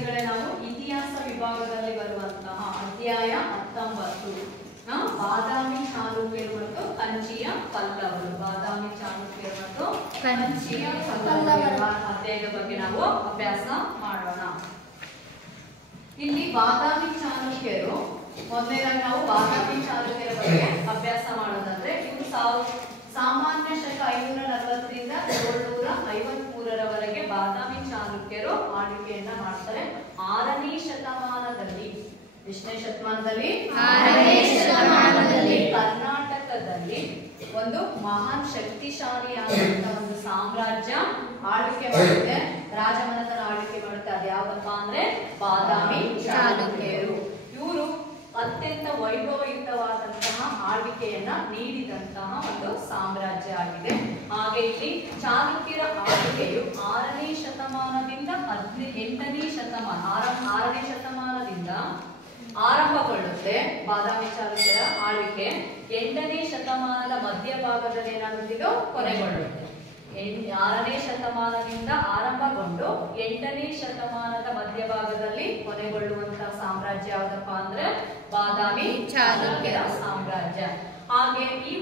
ವಿದ್ಯಾರ್ಥಿಗಳೇ, ನಾವು ಇತಿಹಾಸ ವಿಭಾಗದಲ್ಲಿ ಬರುವಂತಹ ಅಧ್ಯಾಯ 19 ಬಾದಾಮಿ ಚಾಲುಕ್ಯರು ಮತ್ತು ಕಂಚಿಯ ಪಲ್ಲವರು. ಬಾದಾಮಿ ಚಾಲುಕ್ಯರು ಮತ್ತು ಕಂಚಿಯ ಪಲ್ಲವರ ಅಧ್ಯಾಯದ ಬಗ್ಗೆ ನಾವು ಅಭ್ಯಾಸ ಮಾಡೋಣ. ಇಲ್ಲಿ ಬಾದಾಮಿ ಚಾಲುಕ್ಯರು, ಮೊದಲನೇದಾಗಿ ನಾವು ಬಾದಾಮಿ ಚಾಲುಕ್ಯರ ಬಗ್ಗೆ ಅಭ್ಯಾಸ ಮಾಡೋದಂದ್ರೆ, ಇವರು ಸಾಮಾನ್ಯ ಶಕ 540ರಿಂದ 753ರವರೆಗೆ ಬಾದಾಮಿ ಚಾಲುಕ್ಯರು ಆಳ್ವಿಕೆಯನ್ನ ಮಾಡ್ತಾರೆ. 6ನೇ ಶತಮಾನದಲ್ಲಿ, ಎಷ್ಟನೇ ಶತಮಾನದಲ್ಲಿ? 6ನೇ ಶತಮಾನದಲ್ಲಿ ಕರ್ನಾಟಕದಲ್ಲಿ ಒಂದು ಮಹಾನ್ ಶಕ್ತಿಶಾಲಿಯಾದಂತಹ ಒಂದು ಸಾಮ್ರಾಜ್ಯ ಆಳ್ವಿಕೆ ಮಾಡುತ್ತೆ, ರಾಜಮನೆತನ ಆಳ್ವಿಕೆ ಮಾಡುತ್ತೆ. ಅದು ಯಾವಪ್ಪ ಅಂದ್ರೆ ಬಾದಾಮಿ ಚಾಲುಕ್ಯರು. ಇವರು ಅತ್ಯಂತ ವೈಭವಯುತವಾದಂತಹ ಆಳ್ವಿಕೆಯನ್ನ ನೀಡಿದಂತಹ ಒಂದು ಸಾಮ್ರಾಜ್ಯ ಆಗಿದೆ. ಹಾಗೆ ಇಲ್ಲಿ ಚಾಲುಕ್ಯರ ಆಳ್ವಿಕೆಯು 6ನೇ ಶತಮಾನದಿಂದ 8ನೇ ಶತಮಾನ, 6ನೇ ಶತಮಾನದಿಂದ ಆರಂಭಗೊಳ್ಳುತ್ತೆ. ಬಾದಾಮಿ ಚಾಲುಕ್ಯರ ಆಳ್ವಿಕೆ 8ನೇ ಶತಮಾನದ ಮಧ್ಯಭಾಗದಲ್ಲಿ ಏನಾಗುತ್ತಿದ್ದು ಕೊನೆಗೊಳ್ಳುತ್ತೆ. 6ನೇ ಶತಮಾನದಿಂದ ಆರಂಭಗೊಂಡು 8ನೇ ಶತಮಾನದ ಮಧ್ಯಭಾಗದಲ್ಲಿ ಕೊನೆಗೊಳ್ಳುವಂತಹ ಸಾಮ್ರಾಜ್ಯ ಯಾವ್ದಪ್ಪ ಅಂದ್ರೆ ಬಾದಾಮಿ ಚಾಲುಕ್ಯರ ಸಾಮ್ರಾಜ್ಯ. ಹಾಗೆ ಈ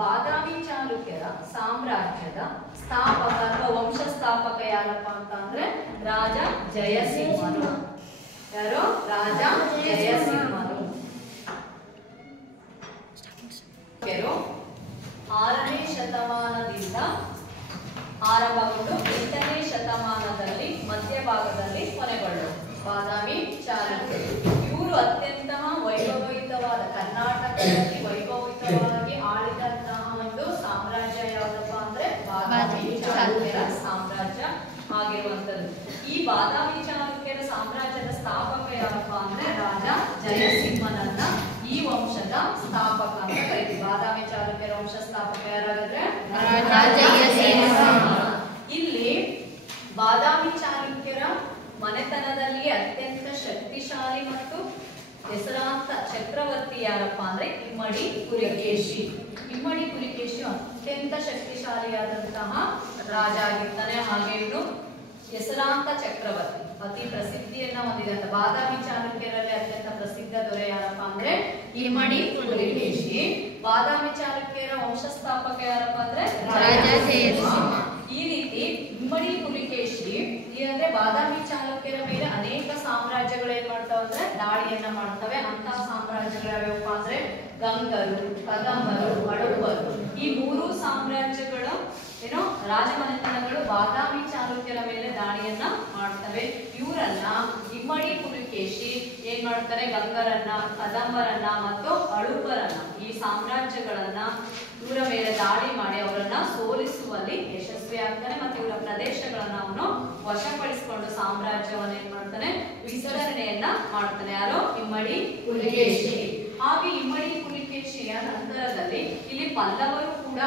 ಬಾದಾಮಿ ಚಾಲುಕ್ಯರ ಸಾಮ್ರಾಜ್ಯದ ಸ್ಥಾಪಕ ಅಥವಾ ವಂಶ ಸ್ಥಾಪಕ ಯಾರಪ್ಪ ಅಂತ ಅಂದ್ರೆ ರಾಜ ಜಯಸಿಂಹನು. ಯಾರು? ರಾಜ ಜಯಸಿಂಹನು. 6ನೇ ಶತಮಾನದಿಂದ ಆರಂಭಗೊಂಡು 8ನೇ ಶತಮಾನದಲ್ಲಿ ಮಧ್ಯಭಾಗದಲ್ಲಿ ಕೊನೆಗೊಳ್ಳು ಬಾದಾಮಿ ಚಾಲುಕ್ಯರು. ಇವರು ಅತ್ಯಂತ ವೈಭವಯುತವಾದ, ಕರ್ನಾಟಕದಲ್ಲಿ ವೈಭವಯುತವಾಗಿ ಆಳಿದಂತಹ ಒಂದು ಸಾಮ್ರಾಜ್ಯ ಯಾವ್ದಪ್ಪ ಅಂದ್ರೆ ಬಾದಾಮಿ ಚಾಲುಕ್ಯರ ಸಾಮ್ರಾಜ್ಯ ಆಗಿರುವಂತದ್ದು. ಈ ಬಾದಾಮಿ ಚಾಲುಕ್ಯರ ಸಾಮ್ರಾಜ್ಯದ ಸ್ಥಾಪಕ ಯಾರಪ್ಪ ಅಂದ್ರೆ ರಾಜ ಜಯಸಿಂಹನನ್ನ ಈ ವಂಶದ ಸ್ಥಾಪಕ ಅಂತ ಕರೀತೀವಿ. ಬಾದಾಮಿ ಚಾಲುಕ್ಯರ ವಂಶ ಸ್ಥಾಪಕ ಯಾರಾದ್ರೆ ರಾಜ ಜಯಸಿಂಹ. ಇಲ್ಲಿ ಬಾದಾಮಿ ಚಾಲುಕ್ಯರ ಮನೆತನದಲ್ಲಿ ಅತ್ಯಂತ ಶಕ್ತಿಶಾಲಿ ಮತ್ತು ಹೆಸರಾಂತ ಚಕ್ರವರ್ತಿ ಯಾರಪ್ಪ ಅಂದ್ರೆ ಇಮ್ಮಡಿ ಪುಲಿಕೇಶಿ. ಇಮ್ಮಡಿ ಪುಲಿಕೇಶಿ ಅತ್ಯಂತ ಶಕ್ತಿಶಾಲಿಯಾದಂತಹ ರಾಜ ಆಗಿರ್ತಾನೆ. ಹಾಗೆ ಇವನು ಹೆಸರಾಂತ ಚಕ್ರವರ್ತಿ, ಅತಿ ಪ್ರಸಿದ್ಧಿಯನ್ನ ಹೊಂದಿದಂತ ಬಾದಾಮಿ ಚಾಲುಕ್ಯರಲ್ಲಿ ಅತ್ಯಂತ ಪ್ರಸಿದ್ಧ ದೊರೆ ಯಾರಪ್ಪ ಅಂದ್ರೆ ಇಮ್ಮಡಿ ಪುಲಿಕೇಶಿ. ಬಾದಾಮಿ ಚಾಲುಕ್ಯರ ವಂಶ ಸ್ಥಾಪಕ ಯಾರಪ್ಪ ಅಂದ್ರೆ ರಾಜ ಜಯಸಿಂಹ. ಈ ರೀತಿ ಇಮ್ಮಡಿ ಪುಲಿಕೇಶಿ ಅಂದ್ರೆ ಬಾದಾಮಿ ಚಾಲುಕ್ಯರ ಮೇಲೆ ಅನೇಕ ಸಾಮ್ರಾಜ್ಯಗಳು ಏನ್ ಮಾಡ್ತಾವ ಅಂದ್ರೆ ದಾಳಿಯನ್ನ ಮಾಡ್ತವೆ. ಅಂತಹ ಸಾಮ್ರಾಜ್ಯಗಳು ಯಾವ್ಯಾವಪ್ಪ ಅಂದ್ರೆ ಗಂಗರು, ಕದಂಬರು, ಹಡಪ್ಪರು. ಈ 3 ಸಾಮ್ರಾಜ್ಯಗಳು ಏನೋ ರಾಜಮನೆತನಗಳು ಬಾದಾಮಿ ಚಾಲುಕ್ಯರ ಮೇಲೆ ದಾಳಿಯನ್ನ ಮಾಡ್ತವೆ. ಇವರನ್ನ ಇಮ್ಮಡಿ ಪುಲಿಕೇಶಿ ಏನ್ ಮಾಡ್ತಾರೆ, ಗಂಗರನ್ನ, ಕದಂಬರನ್ನ ಮತ್ತು ಹಡಪ್ಪರನ್ನ, ಈ ಸಾಮ್ರಾಜ್ಯಗಳನ್ನ ಇವರ ಮೇಲೆ ದಾಳಿ ಮಾಡಿ ಅವರನ್ನ ಸೋಲಿಸುವಲ್ಲಿ ಯಶಸ್ವಿ ಆಗ್ತಾನೆ. ಮತ್ತೆ ಇವರ ಪ್ರದೇಶಗಳನ್ನ ಅವನು ವಶಪಡಿಸಿಕೊಂಡು ಸಾಮ್ರಾಜ್ಯವನ್ನ ಏನ್ ಮಾಡ್ತಾನೆ, ವಿಸ್ತರಣೆಯನ್ನ ಮಾಡ್ತಾನೆ. ಯಾರು? ಇಮ್ಮಡಿ ಪುಲಿಕೇಶಿ. ಹಾಗೆ ಇಮ್ಮಡಿ ಪುಲಿಕೇಶಿಯ ನಂತರದಲ್ಲಿ ಇಲ್ಲಿ ಪಲ್ಲವರು ಕೂಡ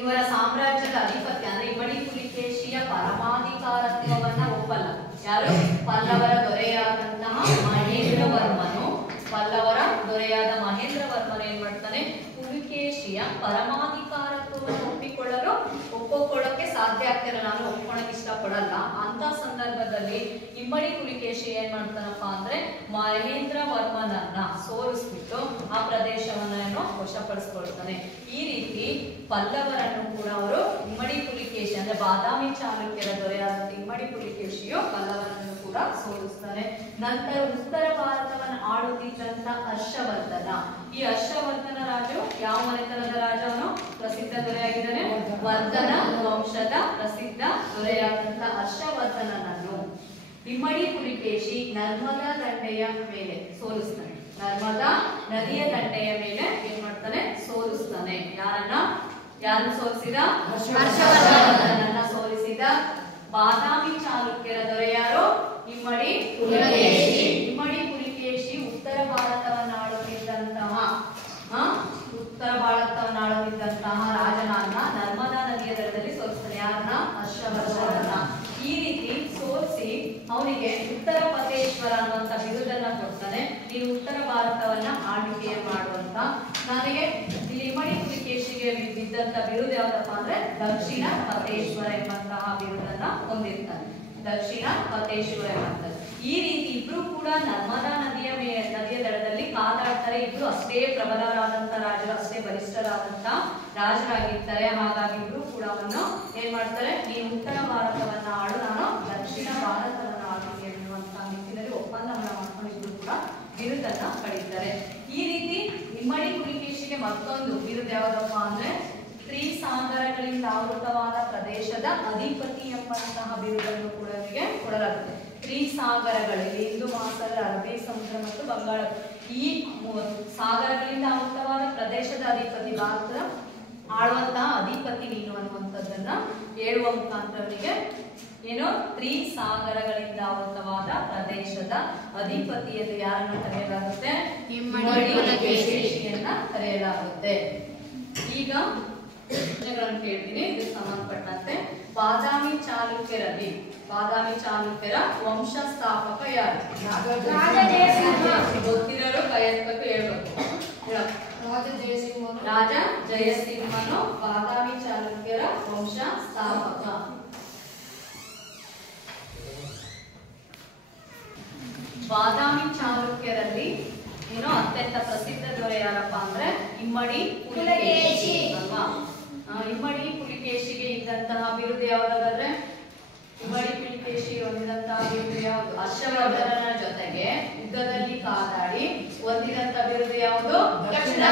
ಇವರ ಸಾಮ್ರಾಜ್ಯದ ಅಧಿಪತ್ಯ ಅಂದ್ರೆ ಇಮ್ಮಡಿ ಪುಲಿಕೇಶಿಯ ಪರಮಾಧಿಕಾರತ್ವವನ್ನ ಒಪ್ಪಲ್ಲ. ಯಾರು? ಪಲ್ಲವರ ದೊರೆಯಾದಂತಹ ಮಹೇಂದ್ರವರ್ಮನು, ಪಲ್ಲವರ ದೊರೆಯಾದ ಮಹೇಂದ್ರವರ್ಮನು ಏನ್ ಮಾಡ್ತಾನೆ, ಪುಲಿಕೇಶಿಯ ಪರಮಾಧಿಕಾರತ್ವವನ್ನು ಒಪ್ಪಿಕೊಳ್ಳಕ್ಕೆ ಸಾಧ್ಯ ಆಗ್ತಿಲ್ಲ, ನಾನು ಒಪ್ಕೊಳ್ಳಕ್ಕೆ ಇಷ್ಟಪಡಲ್ಲ. ಅಂತ ಸಂದರ್ಭದಲ್ಲಿ ಇಮ್ಮಡಿ ಪುಲಿಕೇಶಿ ಏನ್ ಮಾಡ್ತಾನಪ್ಪ ಅಂದ್ರೆ ಮಹೇಂದ್ರವರ್ಮನನ್ನ ಸೋಲಿಸ್ಬಿಟ್ಟು ಆ ಪ್ರದೇಶವನ್ನ ವಶಪಡಿಸ್ಕೊಳ್ತಾನೆ. ಈ ರೀತಿ ಪಲ್ಲವರನ್ನು ಕೂಡ ಅವರು ಇಮ್ಮಡಿ ಪುಲಿಕೇಶಿ ಅಂದ್ರೆ ಬಾದಾಮಿ ಚಾಲುಕ್ಯರ ದೊರೆಯಾದ ಇಮ್ಮಡಿ ಪುಲಿಕೇಶಿಯು ಪಲ್ಲವರನ್ನು ಕೂಡ ಸೋಲಿಸ್ತಾನೆ. ನಂತರ ಉತ್ತರ ಭಾರತವನ್ನು ಆಳುತ್ತಿದ್ದಂತ ಹರ್ಷವರ್ಧನ, ಈ ಹರ್ಷವರ್ಧನ ರಾಜು ಯಾವ ಮನೆತನದ ರಾಜವನು? ಪ್ರಸಿದ್ಧ ದೊರೆಯಾಗಿದ್ದಾನೆ, ವರ್ಧನ ವಂಶದ ಪ್ರಸಿದ್ಧ ದೊರೆಯಾದಂತ ಹರ್ಷವರ್ಧನನನ್ನು ಇಮ್ಮಡಿ ಪುಲಿಕೇಶಿ ನರ್ಮದಾ ದಂಡೆಯ ಮೇಲೆ ಸೋಲಿಸ್ತಾನೆ. ನರ್ಮದಾ ನದಿಯ ದಂಡೆಯ ಮೇಲೆ ಏನ್ ಮಾಡ್ತಾನೆ, ಸೋಲಿಸ್ತಾನೆ. ಯಾರನ್ನ ಸೋಲಿಸಿದ? ಹರ್ಷವರ್ಧನನನ್ನ ಸೋಲಿಸಿದ. ಬಾದಾಮಿ ಚಾಲುಕ್ಯರ ದೊರೆ ಯಾರು? ಇಮ್ಮಡಿ ಪುಲಿಕೇಶಿ. ಇಮ್ಮಡಿ ಪುಲಿಕೇಶಿ ಉತ್ತರ ಭಾರತವನ್ನು ಆಳುತ್ತಿದ್ದಂತಹ ರಾಜನನ್ನ ನರ್ಮದಾ ನದಿಯ ದಡದಲ್ಲಿ ಸೋಲಿಸ್ತಾನೆ. ಯಾರನ್ನ? ಹರ್ಷವರ್ಧನನ. ಈ ರೀತಿ ಸೋಲಿಸಿ ಅವನಿಗೆ ಉತ್ತರ ಪತೇಶ್ವರ ಅನ್ನುವಂತ ಬಿರುದನ್ನ ಕೊಡ್ತಾನೆ. ನೀನು ಉತ್ತರ ಭಾರತವನ್ನ ಆಳ್ವಿಕೆ ಮಾಡುವಂತ. ನನಗೆ ಇಲ್ಲಿ ಇಮ್ಮಡಿ ಪುಲಿಕೇಶಿಗೆ ಬಿದ್ದಂತ ಬಿರುದು ಯಾವ್ದಪ್ಪ ಅಂದ್ರೆ ದಕ್ಷಿಣ ಪತೇಶ್ವರ ಎಂಬಂತಹ ಬಿರುದನ್ನ ಹೊಂದಿರ್ತಾನೆ. ದಕ್ಷಿಣ ಪತೇಶ್ವರ ಎಂಬಂತದ್ದು. ಈ ರೀತಿ ಇಬ್ರು ಕೂಡ ನರ್ಮದಾ ನದಿಯ ದಡದಲ್ಲಿ ಕಾದಾಡ್ತಾರೆ. ಇಬ್ರು ಅಷ್ಟೇ ಪ್ರಬಲರಾದಂತ ರಾಜರು, ಅಷ್ಟೇ ಬಲಿಷ್ಠರಾದಂತ ರಾಜರಾಗಿರ್ತಾರೆ. ಹಾಗಾಗಿ ಇಬ್ರು ಕೂಡ ಏನ್ ಮಾಡ್ತಾರೆ, ನೀನು ಉತ್ತರ ಭಾರತವನ್ನ ಆಡು, ನಾನು ದಕ್ಷಿಣ ಭಾರತವನ್ನ ಆಡ್ತೀನಿ ಎನ್ನುವಂತ ನಿಟ್ಟಿನಲ್ಲಿ ಒಪ್ಪಂದವನ್ನ ಮಾಡ್ಕೊಂಡು ಇಬ್ರು ಕೂಡ ಬಿರುದನ್ನ ಪಡೀತಾರೆ. ಈ ರೀತಿ ಇಮ್ಮಡಿ ಪುಲಿಕೇಶಿಗೆ ಮತ್ತೊಂದು ಬಿರುದು ಯಾವುದಪ್ಪ ಅಂದ್ರೆ ತ್ರಿಸಾಗರಗಳಿಂದ ಆವೃತವಾದ ಪ್ರದೇಶದ ಅಧಿಪತಿ ಎಂಬಂತಹ ಬಿರುದನ್ನು ಕೂಡ ಇವರಿಗೆ ಕೊಡಲಾಗುತ್ತೆ. ತ್ರಿಸಾಗರಗಳಲ್ಲಿ ಹಿಂದೂ ಮಹಾಸಾಗರ, ಅರಬ್ಬಿ ಸಮುದ್ರ ಮತ್ತು ಬಂಗಾಳ, ಈ ಸಾಗರಗಳಿಂದ ಆವೃತವಾದ ಪ್ರದೇಶದ ಅಧಿಪತಿ, ಭಾರತದ ಆಳುವಂತಹ ಅಧಿಪತಿ ನೀನು ಅನ್ನುವಂಥದ್ದನ್ನ ಹೇಳುವ ಮುಖಾಂತರವರಿಗೆ ಏನು ತ್ರಿಸಾಗರಗಳಿಂದ ಆವೃತವಾದ ಪ್ರದೇಶದ ಅಧಿಪತಿಯನ್ನು ಯಾರನ್ನು ಕರೆಯಲಾಗುತ್ತೆ, ಇಮ್ಮಡಿ ಪುಲಿಕೇಶಿಯನ್ನ ಕರೆಯಲಾಗುತ್ತೆ. ಈಗ ಪ್ರಶ್ನೆಗಳನ್ನು ಕೇಳ್ತೀನಿ ಇದಕ್ಕೆ ಸಂಬಂಧಪಟ್ಟಂತೆ. ಬಾದಾಮಿ ಚಾಲುಕ್ಯರಲ್ಲಿ, ಬಾದಾಮಿ ಚಾಲುಕ್ಯರ ವಂಶ ಸ್ಥಾಪಕ ಯಾರು? ಗೊತ್ತಿರೋರು ಕೈ ಎತ್ತಬೇಕು, ಹೇಳ್ಬೇಕು. ರಾಜ ಜಯಸಿಂಹನು ಬಾದಾಮಿ ಚಾಲುಕ್ಯರ ವಂಶ ಸ್ಥಾಪಕ. ಬಾದಾಮಿ ಚಾಲುಕ್ಯರಲ್ಲಿ ಏನೋ ಅತ್ಯಂತ ಪ್ರಸಿದ್ಧ ದೊರೆ ಯಾರಪ್ಪ ಅಂದ್ರೆ ಇಮ್ಮಡಿ ಪುಲಿಕೇಶಿ ಅಲ್ವಾ? ಇಮ್ಮಡಿ ಪುಲಿಕೇಶಿಗೆ ಇದ್ದಂತಹ ಬಿರುದು ಯಾವ್ದಾದ್ರೆ, ಇಮ್ಮಡಿ ಪುಲಿಕೇಶಿ ಹೊಂದಿದಂತಹ ಬಿರುದು ಯಾವುದು? ಹರ್ಷವರ್ಧನನ ಜೊತೆಗೆ ಯುದ್ಧದಲ್ಲಿ ಕಾದಾಡಿ ಹೊಂದಿದಂತ ಬಿರುದು ಯಾವುದು? ದಕ್ಷಿಣ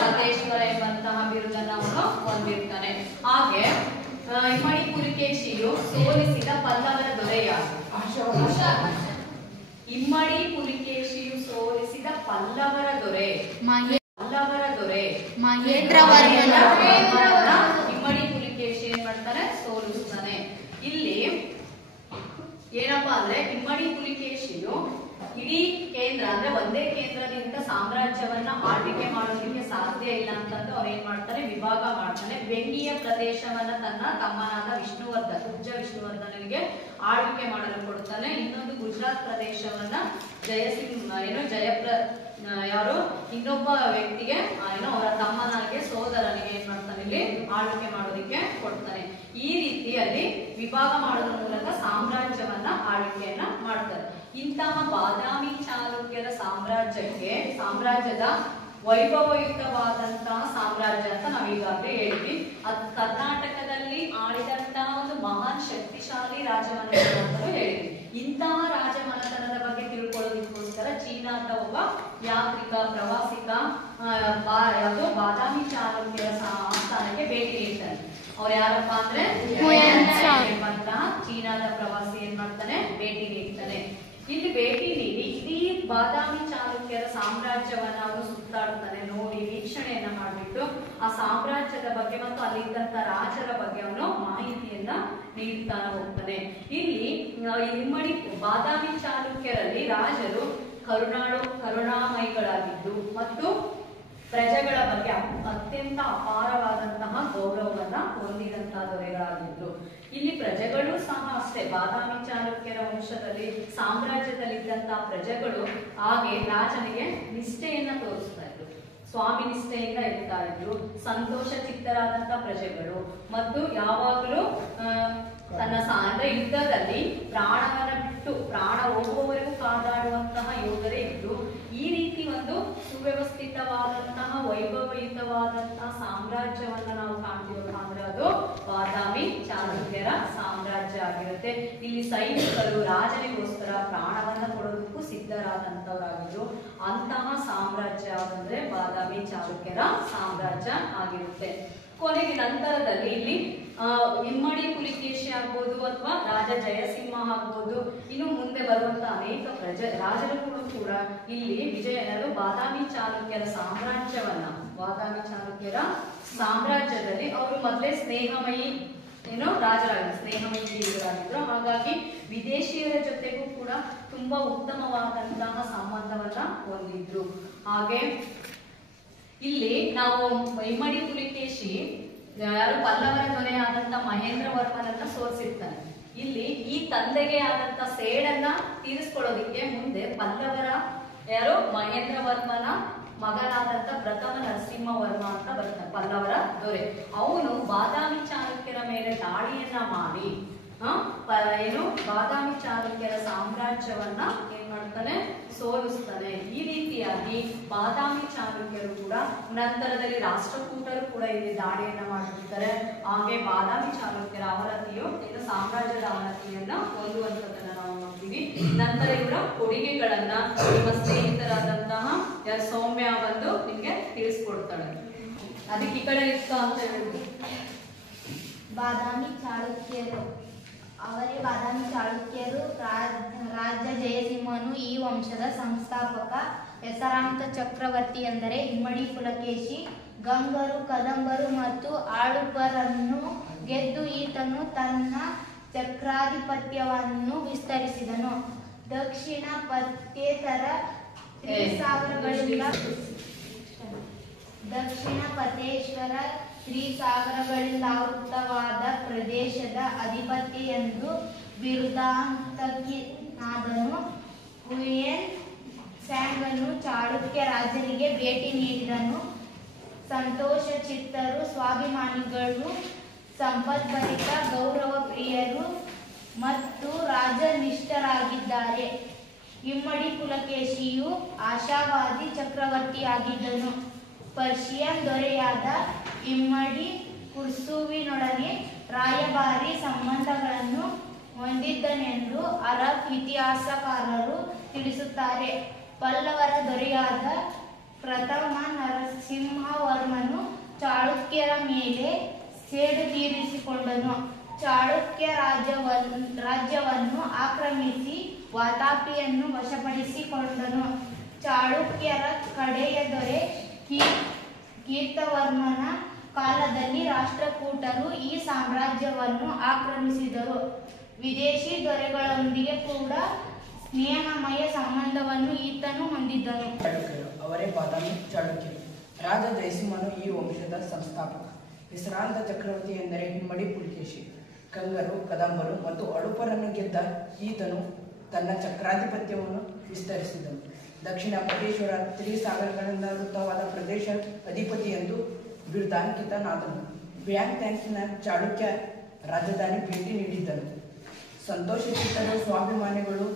ಸತೇಶ್ವರ ಎಂಬಂತಹ ಬಿರುದನ್ನು ಅವನು ಹೊಂದಿರ್ತಾನೆ. ಹಾಗೆ ಇಮ್ಮಡಿ ಪುಲಿಕೇಶಿಯು ಸೋಲಿಸಿದ ಪಲ್ಲವರ ದೊರೆ ಯಾರು? ಇಮ್ಮಡಿ ಪುಲಿಕೇಶಿಯು ಸೋಲಿಸಿದ ಪಲ್ಲವರ ದೊರೆ, ಪಲ್ಲವರ ದೊರೆ ಮಹೇಂದ್ರವರ್ಮನ ಇಮ್ಮಡಿ ಪುಲಿಕೇಶಿ ಏನ್ ಮಾಡ್ತಾನೆ, ಸೋಲಿಸ್ತಾನೆ. ಇಲ್ಲಿ ಏನಪ್ಪಾ ಅಂದ್ರೆ ಇಮ್ಮಡಿ ಪುಲಿಕೇಶಿಯು ಇಡೀ ಕೇಂದ್ರ ಅಂದ್ರೆ ಒಂದೇ ಕೇಂದ್ರದಿಂದ ಸಾಮ್ರಾಜ್ಯವನ್ನ ಆಳ್ವಿಕೆ ಮಾಡೋದಕ್ಕೆ ಸಾಧ್ಯ ಇಲ್ಲ ಅಂತಂದು ಅವ್ರು ಏನ್ ಮಾಡ್ತಾರೆ, ವಿಭಾಗ ಮಾಡ್ತಾನೆ. ಬೆಂಗಿಯ ಪ್ರದೇಶವನ್ನ ತನ್ನ ತಮ್ಮನಾದ ವಿಷ್ಣುವರ್ಧನ್, ಉಜ್ಜ ವಿಷ್ಣುವರ್ಧನಿಗೆ ಆಳ್ವಿಕೆ ಮಾಡಲು ಕೊಡ್ತಾನೆ. ಇನ್ನೊಂದು ಗುಜರಾತ್ ಪ್ರದೇಶವನ್ನ ಯಾರು ಇನ್ನೊಬ್ಬ ವ್ಯಕ್ತಿಗೆ ಅವರ ತಮ್ಮನಿಗೆ ಸೋದರನಿಗೆ ಏನ್ ಮಾಡ್ತಾನೆ, ಇಲ್ಲಿ ಆಳ್ವಿಕೆ ಮಾಡೋದಕ್ಕೆ ಕೊಡ್ತಾನೆ. ಈ ರೀತಿಯಲ್ಲಿ ವಿಭಾಗ ಮಾಡೋದ್ರ ಮೂಲಕ ಸಾಮ್ರಾಜ್ಯವನ್ನ ಆಳ್ವಿಕೆಯನ್ನ ಮಾಡ್ತಾರೆ. ಇಂತಹ ಬಾದಾಮಿ ಚಾಲುಕ್ಯರ ಸಾಮ್ರಾಜ್ಯದ ವೈಭವಯುತವಾದಂತಹ ಸಾಮ್ರಾಜ್ಯ ಅಂತ ನಾವೀಗಾಗಲೇ ಹೇಳಿದ್ವಿ. ಅದು ಕರ್ನಾಟಕದಲ್ಲಿ ಆಳಿದಂತಹ ಒಂದು ಮಹಾನ್ ಶಕ್ತಿಶಾಲಿ ರಾಜಮನೆತನ ಅಂತ ಹೇಳಿದ್ವಿ. ಇಂತಹ ರಾಜಮನೆತನದ ಬಗ್ಗೆ ತಿಳ್ಕೊಳ್ಳೋದಕ್ಕೋಸ್ಕರ ಚೀನಾದ ಒಬ್ಬ ಯಾತ್ರಿಕ ಪ್ರವಾಸಿಕ ಬಾದಾಮಿ ಚಾಲುಕ್ಯರ ಆಸ್ಥಾನಕ್ಕೆ ಭೇಟಿ ನೀಡ್ತಾನೆ. ಅವ್ರು ಯಾರಪ್ಪ ಅಂದ್ರೆ ಎಂಬಂತಹ ಚೀನಾದ ಪ್ರವಾಸಿ ಏನ್ ಮಾಡ್ತಾನೆ, ಭೇಟಿ ನೀಡ್ತಾನೆ. ಇಲ್ಲಿ ಭೇಟಿ ನೀಡಿ ಇಡೀ ಬಾದಾಮಿ ಚಾಲುಕ್ಯರ ಸಾಮ್ರಾಜ್ಯವನ್ನ ಅವನು ಸುತ್ತಾಡ್ತಾನೆ. ನೋಡಿ ವೀಕ್ಷಣೆಯನ್ನ ಮಾಡಿಬಿಟ್ಟು ಆ ಸಾಮ್ರಾಜ್ಯದ ಬಗ್ಗೆ ಮತ್ತು ಅಲ್ಲಿದ್ದಂತ ರಾಜರ ಬಗ್ಗೆ ಅವನು ಮಾಹಿತಿಯನ್ನ ನೀಡ್ತಾ ಹೋಗ್ತಾನೆ. ಇಲ್ಲಿ ಇಮ್ಮಡಿ ಬಾದಾಮಿ ಚಾಲುಕ್ಯರಲ್ಲಿ ರಾಜರು ಕರುಣಾಮಯಿಗಳಾಗಿದ್ದು ಮತ್ತು ಪ್ರಜೆಗಳ ಬಗ್ಗೆ ಅತ್ಯಂತ ಅಪಾರವಾದಂತಹ ಗೌರವವನ್ನ ಹೊಂದಿದಂತಹ ದೊರೆಗಳಾಗಿದ್ರು. ಇಲ್ಲಿ ಪ್ರಜೆಗಳು ಸಹ ಅಷ್ಟೇ, ಬಾದಾಮಿ ಚಾಲುಕ್ಯರ ವಂಶದಲ್ಲಿ ಸಾಮ್ರಾಜ್ಯದಲ್ಲಿದ್ದಂತಹ ಪ್ರಜೆಗಳು ಹಾಗೆ ರಾಜನಿಗೆ ನಿಷ್ಠೆಯನ್ನ ತೋರಿಸ್ತಾ ಇದ್ರು, ಸ್ವಾಮಿ ನಿಷ್ಠೆಯಿಂದ ಇರ್ತಾ ಇದ್ರು. ಸಂತೋಷ ಚಿತ್ತರಾದಂತಹ ಪ್ರಜೆಗಳು ಮತ್ತು ಯಾವಾಗಲೂ ತನ್ನ ಅಂದ್ರೆ ಯುದ್ಧದಲ್ಲಿ ಪ್ರಾಣವನ್ನ ಬಿಟ್ಟು ಪ್ರಾಣ ಹೋಗುವವರೆಗೂ ಕಾದಾಡುವಂತಹ ಯೋಧರೇ ಇದ್ದು. ಈ ರೀತಿ ಒಂದು ಸುವ್ಯವಸ್ಥಿತವಾದಂತಹ ವೈಭವಯುತವಾದಂತಹ ಸಾಮ್ರಾಜ್ಯವನ್ನ ನಾವು ಕಾಣ್ತೀವಲ್ಲ ಅಂದ್ರೆ ಅದು ಬಾದಾಮಿ ಚಾಲುಕ್ಯರ ಸಾಮ್ರಾಜ್ಯ ಆಗಿರುತ್ತೆ. ಇಲ್ಲಿ ಸೈನಿಕರು ರಾಜನಿಗೋಸ್ಕರ ಪ್ರಾಣವನ್ನ ಕೊಡೋದಕ್ಕೂ ಸಿದ್ಧರಾದಂತವರಾಗಿದ್ರು. ಅಂತಹ ಸಾಮ್ರಾಜ್ಯ ಯಾವಂದ್ರೆ ಬಾದಾಮಿ ಚಾಲುಕ್ಯರ ಸಾಮ್ರಾಜ್ಯ ಆಗಿರುತ್ತೆ. ಕೊನೆಗೆ ನಂತರದಲ್ಲಿ ಇಲ್ಲಿ ಇಮ್ಮಡಿ ಪುಲಿಕೇಶಿ ಆಗ್ಬೋದು ಅಥವಾ ರಾಜ ಜಯಸಿಂಹ ಆಗ್ಬೋದು, ಇನ್ನು ಮುಂದೆ ಬರುವಂತಹ ಅನೇಕ ರಾಜರುಗಳು ಕೂಡ ಇಲ್ಲಿ ಬಾದಾಮಿ ಚಾಲುಕ್ಯರ ಸಾಮ್ರಾಜ್ಯದಲ್ಲಿ ಅವರು ಮೊದಲೇ ಸ್ನೇಹಮಯಿ ರಾಜರಾಗಿದ್ರು, ಸ್ನೇಹಮಯಿ ಜೀವಿಗಳಾಗಿದ್ರು. ಹಾಗಾಗಿ ವಿದೇಶಿಯರ ಜೊತೆಗೂ ಕೂಡ ತುಂಬಾ ಉತ್ತಮವಾದಂತಹ ಸಂಬಂಧವನ್ನ ಹೊಂದಿದ್ರು. ಹಾಗೆ ಇಲ್ಲಿ ನಾವು ಇಮ್ಮಡಿ ಪುಲಿಕೇಶಿ ಯಾರು ಪಲ್ಲವರ ದೊರೆಯಾದಂತ ಮಹೇಂದ್ರವರ್ಮನನ್ನ ಸೋಲಿಸಿರ್ತಾನೆ. ಇಲ್ಲಿ ಈ ತಂದೆಗೆ ಆದಂತ ಸೇಡನ್ನ ತೀರಿಸ್ಕೊಳ್ಳೋದಿಕ್ಕೆ ಮುಂದೆ ಪಲ್ಲವರ ಮಹೇಂದ್ರವರ್ಮನ ಮಗನಾದಂತ ಪ್ರಥಮ ನರಸಿಂಹವರ್ಮ ಅಂತ ಬರ್ತಾನೆ, ಪಲ್ಲವರ ದೊರೆ. ಅವನು ಬಾದಾಮಿ ಚಾಲುಕ್ಯರ ಮೇಲೆ ದಾಳಿಯನ್ನ ಮಾಡಿ ಏನು ಬಾದಾಮಿ ಚಾಲುಕ್ಯರ ಸಾಮ್ರಾಜ್ಯವನ್ನ ಏನ್ ಮಾಡ್ತಾನೆ, ಸೋಲಿಸ್ತಾನೆ. ಈ ರೀತಿಯಾಗಿ ಬಾದಾಮಿ ಚಾಲುಕ್ಯರು ಕೂಡ ನಂತರದಲ್ಲಿ ರಾಷ್ಟ್ರಕೂಟರು ಕೂಡ ಇಲ್ಲಿ ದಾಳಿಯನ್ನ ಮಾಡಿರ್ತಾರೆ. ಹಾಗೆ ಬಾದಾಮಿ ಚಾಲುಕ್ಯರ ಅವನತಿಯು ಏನು ಸಾಮ್ರಾಜ್ಯದ ಅವನತಿಯನ್ನ ಹೊಂದುವಂತದನ್ನ ನಾವು ನೋಡ್ತೀವಿ. ನಂತರ ಇವರ ಕೊಡುಗೆಗಳನ್ನ ನಿಮ್ಮ ಸ್ನೇಹಿತರಾದಂತಹ ಸೌಮ್ಯ ಬಂದು ನಿಮ್ಗೆ ತಿಳಿಸ್ಕೊಡ್ತಾಳೆ. ಅದಕ್ಕೆ ಈ ಕಡೆ ಇಷ್ಟ ಅಂತ ಹೇಳಿದ್ರು. ಬಾದಾಮಿ ಚಾಲುಕ್ಯರು ಅವರೇ ಬಾದಾಮಿ ಚಾಲುಕ್ಯರು. ರಾಜ ಜಯಸಿಂಹನು ಈ ವಂಶದ ಸಂಸ್ಥಾಪಕ. ಹೆಸರಾಂತ ಚಕ್ರವರ್ತಿ ಎಂದರೆ ಇಮ್ಮಡಿ ಪುಲಕೇಶಿ. ಗಂಗರು, ಕದಂಬರು ಮತ್ತು ಆಳುಪರನ್ನು ಗೆದ್ದು ಈತನು ತನ್ನ ಚಕ್ರಾಧಿಪತ್ಯವನ್ನು ವಿಸ್ತರಿಸಿದನು. ದಕ್ಷಿಣ ಪಥೇತರ ದಕ್ಷಿಣ ಪಥೇಶ್ವರ ತ್ರಿಸಾಗರಗಳಿಂದಾವೃತವಾದ ಪ್ರದೇಶದ ಅಧಿಪತಿ ಎಂದು ಬಿರುದಾಂಕಿತನಾದನು. ಹುಯೆನ್ ಸ್ಯಾಂಗನು ಚಾಳುಕ್ಯ ರಾಜನಿಗೆ ಭೇಟಿ ನೀಡಿದನು. ಸಂತೋಷ ಚಿತ್ತರು, ಸ್ವಾಭಿಮಾನಿಗಳು, ಸಂಪದ್ಭರಿತ, ಗೌರವ ಪ್ರಿಯರು ಮತ್ತು ರಾಜನಿಷ್ಠರಾಗಿದ್ದಾರೆ. ಇಮ್ಮಡಿ ಪುಲಕೇಶಿಯು ಆಶಾವಾದಿ ಚಕ್ರವರ್ತಿಯಾಗಿದ್ದನು. ಪರ್ಷಿಯನ್ ದೊರೆಯಾದ ಇಮ್ಮಡಿ ಕುರ್ಸುವಿನೊಡನೆ ರಾಯಭಾರಿ ಸಂಬಂಧಗಳನ್ನು ಹೊಂದಿದ್ದನೆಂದು ಅರಬ್ ಇತಿಹಾಸಕಾರರು ತಿಳಿಸುತ್ತಾರೆ. ಪಲ್ಲವರ ದೊರೆಯಾದ ಪ್ರಥಮ ನರಸಿಂಹವರ್ಮನು ಚಾಳುಕ್ಯರ ಮೇಲೆ ಸೇಡು ತೀರಿಸಿಕೊಂಡನು. ಚಾಳುಕ್ಯ ರಾಜ್ಯವನ್ನು ಆಕ್ರಮಿಸಿ ವಾತಾಪಿಯನ್ನು ವಶಪಡಿಸಿಕೊಂಡನು. ಚಾಳುಕ್ಯರ ಕಡೆಯ ದೊರೆ ಕೀರ್ತವರ್ಮನ ಕಾಲದಲ್ಲಿ ರಾಷ್ಟ್ರಕೂಟರು ಈ ಸಾಮ್ರಾಜ್ಯವನ್ನು ಆಕ್ರಮಿಸಿದರು. ವಿದೇಶಿ ದೊರೆಗಳೊಂದಿಗೆ ಕೂಡ ಸ್ನೇಹಮಯ ಸಂಬಂಧವನ್ನು ಈತನು ಹೊಂದಿದ್ದನು. ಚಾಳುಕ್ಯರು ಅವರೇ ಬಾದಾಮಿ ಚಾಳುಕ್ಯರು. ರಾಜ ಜಯಸಿಂಹನು ಈ ವಂಶದ ಸಂಸ್ಥಾಪಕ. ಹೆಸರಾಂತ ಚಕ್ರವರ್ತಿ ಎಂದರೆ ಇಮ್ಮಡಿ ಪುಲಕೇಶಿ. ಗಂಗರು, ಕದಂಬರು ಮತ್ತು ಅಳುಪರನ್ನು ಗೆದ್ದ ಈತನು ತನ್ನ ಚಕ್ರಾಧಿಪತ್ಯವನ್ನು ವಿಸ್ತರಿಸಿದನು. ದಕ್ಷಿಣ ಪಥೇಶ್ವರ ತ್ರಿಸಾಗರಗಳಿಂದಾವೃತವಾದ ಪ್ರದೇಶ ಅಧಿಪತಿ ಎಂದು ಬಿರುದಾಂಕಿತನಾದನು. ಬ್ಯಾಂಕ್ನ ಚಾಳುಕ್ಯ ರಾಜಧಾನಿ ಭೇಟಿ ನೀಡಿದ್ದನು. ಸಂತೋಷಚಿತ್ತರು, ಸ್ವಾಭಿಮಾನಿಗಳು,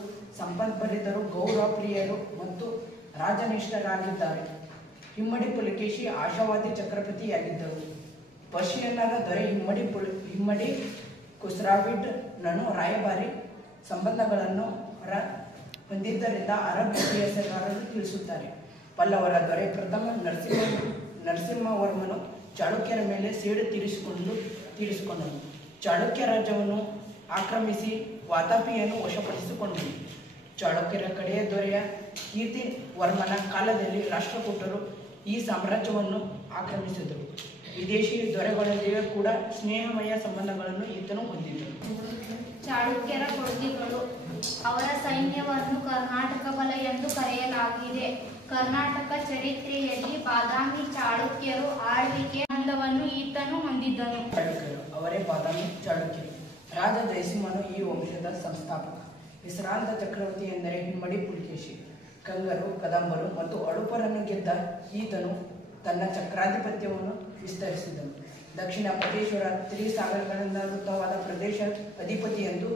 ಸಂಪದ್ಭರಿತರು, ಗೌರವ ಪ್ರಿಯರು ಮತ್ತು ರಾಜನಿಷ್ಠರಾಗಿದ್ದಾರೆ. ಇಮ್ಮಡಿ ಪುಲಕೇಶಿ ಆಶಾವಾದಿ ಚಕ್ರವರ್ತಿಯಾಗಿದ್ದರು. ಪರ್ಷಿಯನ್ನರ ದೊರೆ ಇಮ್ಮಡಿ ಖುಸ್ರಾವಿಡ್ನನು ರಾಯಭಾರಿ ಸಂಬಂಧಗಳನ್ನು ಹೊಂದಿದ್ದರಿಂದ ಅರಬ್ ಇತಿಹಾಸಕಾರರು ತಿಳಿಸುತ್ತಾರೆ. ಪಲ್ಲವರ ದೊರೆ ಪ್ರಥಮ ನರಸಿಂಹವರ್ಮನು ಚಾಳುಕ್ಯರ ಮೇಲೆ ಸೇಡು ತೀರಿಸಿಕೊಂಡನು. ಚಾಳುಕ್ಯ ರಾಜ್ಯವನ್ನು ಆಕ್ರಮಿಸಿ ವಾತಾಪಿಯನ್ನು ವಶಪಡಿಸಿಕೊಂಡನು. ಚಾಳುಕ್ಯರ ಕಡೆಯ ದೊರೆಯ ಕೀರ್ತಿವರ್ಮನ ಕಾಲದಲ್ಲಿ ರಾಷ್ಟ್ರಕೂಟರು ಈ ಸಾಮ್ರಾಜ್ಯವನ್ನು ಆಕ್ರಮಿಸಿದರು. ವಿದೇಶಿ ದೊರೆಗಳೊಂದಿಗೆ ಕೂಡ ಸ್ನೇಹಮಯ ಸಂಬಂಧಗಳನ್ನು ಈತನು ಹೊಂದಿದ್ದರು. ಚಾಳುಕ್ಯರ ಕೊಡುಗೆಗಳು. ಅವರ ಸೈನ್ಯವನ್ನು ಕರ್ನಾಟಕ ಬಲ ಎಂದು ಕರೆಯಲಾಗಿದೆ. ಕರ್ನಾಟಕ ಚರಿತ್ರೆಯಲ್ಲಿ ಬಾದಾಮಿ ಚಾಳುಕ್ಯರು ಆಳ್ವಿಕೆ ಸಂಬಂಧವನ್ನು ಈತನು ಹೊಂದಿದ್ದನು. ಚಾಳುಕ್ಯರು ಅವರೇ ಬಾದಾಮಿ ಚಾಳುಕ್ಯರು. ರಾಜ ಜಯಸಿಂಹನು ಈ ವಂಶದ ಸಂಸ್ಥಾಪಕ. ಹೆಸರಾಂತ ಚಕ್ರವರ್ತಿ ಎಂದರೆ ಇಮ್ಮಡಿ ಪುಲಕೇಶಿ. ಗಂಗರು, ಕದಂಬರು ಮತ್ತು ಅಳುಪರನ್ನು ಗೆದ್ದ ಈತನು ತನ್ನ ಚಕ್ರಾಧಿಪತ್ಯವನ್ನು ವಿಸ್ತರಿಸಿದನು. ದಕ್ಷಿಣ ಪಥೇಶ್ವರ ತ್ರಿಸಾಗರಗಳಿಂದಾವೃತವಾದ ಪ್ರದೇಶ ಅಧಿಪತಿ ಎಂದು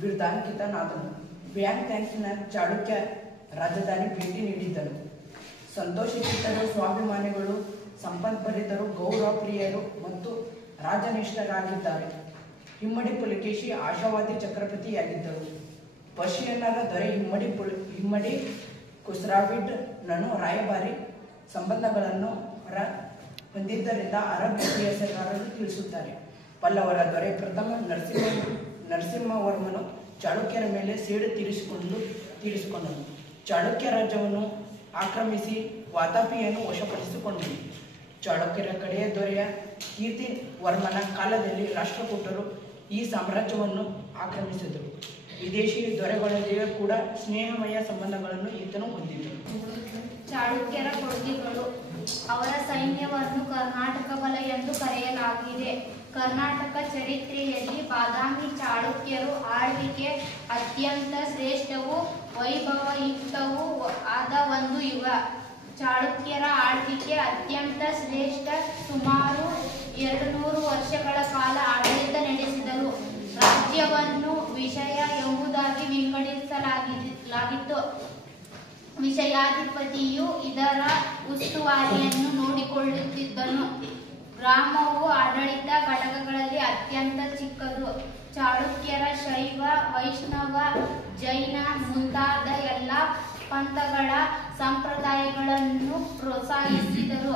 ಬಿರುದಾಂಕಿತನಾದನು. ಬ್ಯಾಂಕ್ನ ಚಾಳುಕ್ಯ ರಾಜಧಾನಿ ಭೇಟಿ ನೀಡಿದ್ದನು. ಸಂತೋಷಚಿತ್ತರು, ಸ್ವಾಭಿಮಾನಿಗಳು, ಸಂಪದ್ಭರಿತರು, ಗೌರವ ಪ್ರಿಯರು ಮತ್ತು ರಾಜನಿಷ್ಠರಾಗಿದ್ದಾರೆ. ಇಮ್ಮಡಿ ಪುಲಕೇಶಿ ಆಶಾವಾದಿ ಚಕ್ರವರ್ತಿಯಾಗಿದ್ದರು. ಪರ್ಷಿಯನ್ನರ ದೊರೆ ಇಮ್ಮಡಿ ಖುಸ್ರಾವಿಡ್ನನು ರಾಯಭಾರಿ ಸಂಬಂಧಗಳನ್ನು ಹೊಂದಿದ್ದರಿಂದ ಅರಬ್ ಇತಿಹಾಸಕಾರರು ತಿಳಿಸುತ್ತಾರೆ. ಪಲ್ಲವರ ದೊರೆ ಪ್ರಥಮ ನರಸಿಂಹವರ್ಮನು ಚಾಳುಕ್ಯರ ಮೇಲೆ ಸೇಡು ತೀರಿಸಿಕೊಂಡನು. ಚಾಳುಕ್ಯ ರಾಜ್ಯವನ್ನು ಆಕ್ರಮಿಸಿ ವಾತಾಪಿಯನ್ನು ವಶಪಡಿಸಿಕೊಂಡನು. ಚಾಳುಕ್ಯರ ಕಡೆಯ ದೊರೆಯ ಕೀರ್ತಿವರ್ಮನ ಕಾಲದಲ್ಲಿ ರಾಷ್ಟ್ರಕೂಟರು ಈ ಸಾಮ್ರಾಜ್ಯವನ್ನು ಆಕ್ರಮಿಸಿದರು. ವಿದೇಶಿ ದೊರೆಗಳೊಂದಿಗೆ ಕೂಡ ಸ್ನೇಹಮಯ ಸಂಬಂಧಗಳನ್ನು ಈತನು ಹೊಂದಿದ್ದರು. ಚಾಳುಕ್ಯರ ಕೊಡುಗೆಗಳು. ಅವರ ಸೈನ್ಯವನ್ನು ಕರ್ನಾಟಕ ಬಲ ಎಂದು ಕರೆಯಲಾಗಿದೆ. ಕರ್ನಾಟಕ ಚರಿತ್ರೆಯಲ್ಲಿ ಬಾದಾಮಿ ಚಾಳುಕ್ಯರು ಆಳ್ವಿಕೆ ಅತ್ಯಂತ ಶ್ರೇಷ್ಠವೂ ವೈಭವಯುಕ್ತವೂ ಆದ ಒಂದು ಯುಗ. ಚಾಳುಕ್ಯರ ಆಳ್ವಿಕೆ ಅತ್ಯಂತ ಶ್ರೇಷ್ಠ. ಸುಮಾರು 200 ವರ್ಷಗಳ ಕಾಲ ಆಡಳಿತ ನಡೆಸಿದರು. ರಾಜ್ಯವನ್ನು ವಿಷಯ ಎಂಬುದಾಗಿ ವಿಂಗಡಿಸಲಾಗಿತ್ತು. ವಿಷಯಾಧಿಪತಿಯು ಇದರ ಉಸ್ತುವಾರಿಯನ್ನು ನೋಡಿಕೊಳ್ಳುತ್ತಿದ್ದನು. ಗ್ರಾಮವು ಆಡಳಿತ ಘಟಕಗಳಲ್ಲಿ ಅತ್ಯಂತ ಚಿಕ್ಕದು. ಚಾಳುಕ್ಯರ ಶೈವ, ವೈಷ್ಣವ, ಜೈನ ಮುಂತಾದ ಎಲ್ಲ ಪಂಥಗಳ ಸಂಪ್ರದಾಯಗಳನ್ನು ಪ್ರೋತ್ಸಾಹಿಸಿದರು.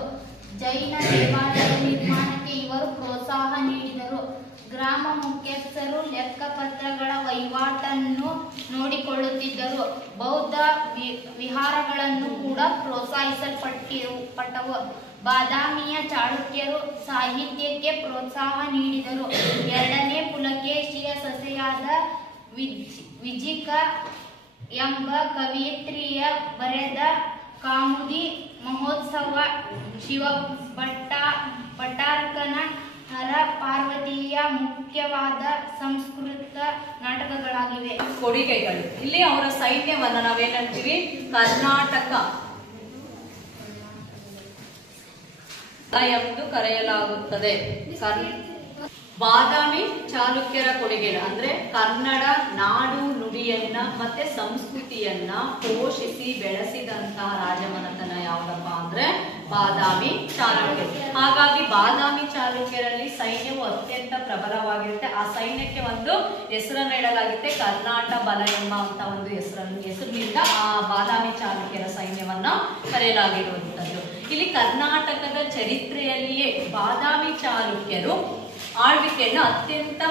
ಜೈನ ದೇವಾಲಯ ನಿರ್ಮಾಣಕ್ಕೆ ಇವರು ಪ್ರೋತ್ಸಾಹ ನೀಡಿದರು. ಗ್ರಾಮ ಮುಖ್ಯಸ್ಥರು ಲೆಕ್ಕಪತ್ರಗಳ ವಹಿವಾಟನ್ನು ನೋಡಿಕೊಳ್ಳುತ್ತಿದ್ದರು. ಬೌದ್ಧ ವಿಹಾರಗಳನ್ನು ಕೂಡ ಪ್ರೋತ್ಸಾಹಿಸಲ್ಪಟ್ಟವು. ಬಾದಾಮಿಯ ಚಾಳುಕ್ಯರು ಸಾಹಿತ್ಯಕ್ಕೆ ಪ್ರೋತ್ಸಾಹ ನೀಡಿದರು. ಎರಡನೇ ಪುಲಕೇಶಿಯ ಸೊಸೆಯಾದ ವಿಜಿಕ ಎಂಬ ಕವಿಯತ್ರಿಯ ಬರೆದ ಕಾಮುದಿ ಮಹೋತ್ಸವ, ಶಿವಭಟ್ಟಾರಕನ ಹರ ಪಾರ್ವತಿಯ ಮುಖ್ಯವಾದ ಸಂಸ್ಕೃತ ನಾಟಕಗಳಾಗಿವೆ. ಕೊಡುಗೆಗಳು ಇಲ್ಲಿ ಅವರ ಸೈನ್ಯವನ್ನ ನಾವೇನಂತೀವಿ, ಕರ್ನಾಟಕ ಎಂದು ಕರೆಯಲಾಗುತ್ತದೆ. ಬಾದಾಮಿ ಚಾಲುಕ್ಯರ ಕೊಡುಗೆಗಳು ಅಂದ್ರೆ ಕನ್ನಡ ನಾಡು ನುಡಿಯನ್ನ ಮತ್ತೆ ಸಂಸ್ಕೃತಿಯನ್ನ ಪೋಷಿಸಿ ಬೆಳೆಸಿದಂತಹ ರಾಜಮನೆತನ ಯಾವ್ದಪ್ಪ ಅಂದ್ರೆ ಬಾದಾಮಿ ಚಾಲುಕ್ಯರು. ಹಾಗಾಗಿ ಬಾದಾಮಿ ಚಾಲುಕ್ಯರಲ್ಲಿ ಸೈನ್ಯವು ಅತ್ಯಂತ ಪ್ರಬಲವಾಗಿರುತ್ತೆ. ಆ ಸೈನ್ಯಕ್ಕೆ ಒಂದು ಹೆಸರನ್ನು ಇಡಲಾಗುತ್ತೆ, ಕರ್ನಾಟ ಬಲ ಎಂಬಂತ ಒಂದು ಹೆಸರಿನಿಂದ ಆ ಬಾದಾಮಿ ಚಾಲುಕ್ಯರ ಸೈನ್ಯವನ್ನ ಕರೆಯಲಾಗಿರುವಂತದ್ದು. ಇಲ್ಲಿ ಕರ್ನಾಟಕದ ಚರಿತ್ರೆಯಲ್ಲಿಯೇ ಬಾದಾಮಿ ಚಾಲುಕ್ಯರು ಆಳ್ವಿಕೆಯನ್ನು ಅತ್ಯಂತ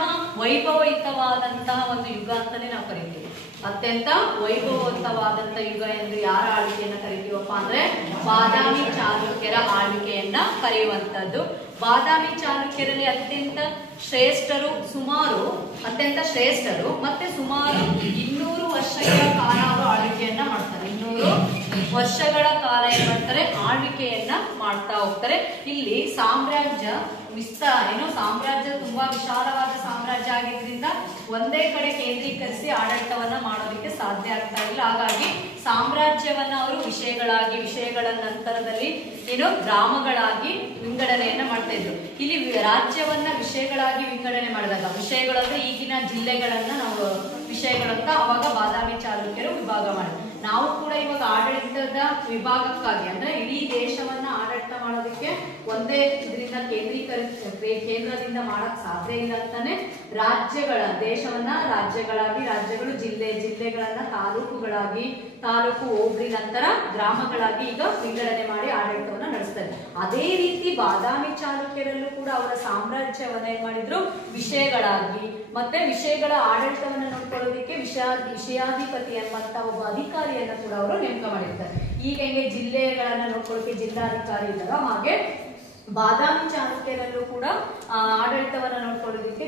ವೈಭವಯುತವಾದಂತಹ ಒಂದು ಯುಗ ಅಂತಾನೆ ನಾವು ಕರಿತೀವಿ. ಅತ್ಯಂತ ವೈಭವಯುತವಾದಂತಹ ಯುಗ ಎಂದು ಯಾರ ಆಳ್ವಿಕೆಯನ್ನ ಕರಿತೀವಪ್ಪ ಅಂದ್ರೆ ಬಾದಾಮಿ ಚಾಲುಕ್ಯರ ಆಳ್ವಿಕೆಯನ್ನ ಕರೆಯುವಂತದ್ದು. ಬಾದಾಮಿ ಚಾಲುಕ್ಯರಲ್ಲಿ ಅತ್ಯಂತ ಶ್ರೇಷ್ಠರು ಮತ್ತೆ ಸುಮಾರು 200 ವರ್ಷಗಳ ಕಾಲ ಅವರು ಆಳ್ವಿಕೆಯನ್ನ ಮಾಡ್ತಾರೆ. 200 ವರ್ಷಗಳ ಕಾಲ ಏನ್ ಮಾಡ್ತಾರೆ, ಆಳ್ವಿಕೆಯನ್ನ ಮಾಡ್ತಾ ಹೋಗ್ತಾರೆ. ಇಲ್ಲಿ ಸಾಮ್ರಾಜ್ಯ ಸಾಮ್ರಾಜ್ಯ ತುಂಬಾ ವಿಶಾಲವಾದ ಸಾಮ್ರಾಜ್ಯ ಆಗಿದ್ರಿಂದ ಒಂದೇ ಕಡೆ ಕೇಂದ್ರೀಕರಿಸಿ ಆಡಳಿತವನ್ನ ಮಾಡೋದಕ್ಕೆ ಸಾಧ್ಯ ಆಗ್ತಾ ಇಲ್ಲ. ಹಾಗಾಗಿ ಸಾಮ್ರಾಜ್ಯವನ್ನ ಅವರು ವಿಷಯಗಳ ನಂತರದಲ್ಲಿ ಗ್ರಾಮಗಳಾಗಿ ವಿಂಗಡಣೆಯನ್ನ ಮಾಡ್ತಾ ಇದ್ರು. ಇಲ್ಲಿ ರಾಜ್ಯವನ್ನ ವಿಷಯಗಳಾಗಿ ವಿಂಗಡಣೆ ಮಾಡಿದಾಗ, ವಿಷಯಗಳಂದ್ರೆ ಈಗಿನ ಜಿಲ್ಲೆಗಳನ್ನ ನಾವು ವಿಷಯಗಳಂತ ಅವಾಗ ಬಾದಾಮಿ ಚಾಲುಕ್ಯರು ವಿಭಾಗ ಮಾಡಿದ್ರು. ನಾವು ಕೂಡ ಇವಾಗ ಆಡಳಿತದ ವಿಭಾಗಕ್ಕಾಗಿ ಅಂದ್ರೆ ಇಡೀ ದೇಶವನ್ನ ಆಡಳಿತ ಮಾಡೋದಕ್ಕೆ ಒಂದೇ ಇದರಿಂದ ಕೇಂದ್ರದಿಂದ ಮಾಡಕ್ ಸಾಧ್ಯ ಇಲ್ಲ ಅಂತಾನೆ ದೇಶವನ್ನ ರಾಜ್ಯಗಳಾಗಿ, ರಾಜ್ಯಗಳು ಜಿಲ್ಲೆಗಳನ್ನ ತಾಲೂಕುಗಳಾಗಿ, ತಾಲೂಕು ಹೋಬಳಿ ನಂತರ ಗ್ರಾಮಗಳಾಗಿ ಈಗ ವಿಂಗಡಣೆ ಮಾಡಿ ಆಡಳಿತವನ್ನ ನಡೆಸ್ತಾರೆ. ಅದೇ ರೀತಿ ಬಾದಾಮಿ ಚಾಲುಕ್ಯರಲ್ಲೂ ಕೂಡ ಅವರ ಸಾಮ್ರಾಜ್ಯವನ್ನ ಏನ್ ಮಾಡಿದ್ರು, ವಿಷಯಗಳಾಗಿ ಮತ್ತೆ ವಿಷಯಗಳ ಆಡಳಿತವನ್ನ ನೋಡ್ಕೊಳ್ಳೋದಕ್ಕೆ ವಿಷಯಾಧಿಪತಿ ಎಂಬಂತ ಒಬ್ಬ ಅಧಿಕಾರಿಯನ್ನ ಕೂಡ ಅವರು ನೇಮಕ ಮಾಡಿರ್ತಾರೆ. ಈಗ ಹೆಂಗೆ ಜಿಲ್ಲೆಗಳನ್ನ ನೋಡ್ಕೊಳ್ಳೋಕೆ ಜಿಲ್ಲಾಧಿಕಾರಿ ಇದ್ದಾರೋ ಹಾಗೆ ಬಾದಾಮಿ ಚಾಲುಕ್ಯರಲ್ಲೂ ಕೂಡ ಆಡಳಿತವನ್ನ ನೋಡ್ಕೊಳ್ಳೋದಕ್ಕೆ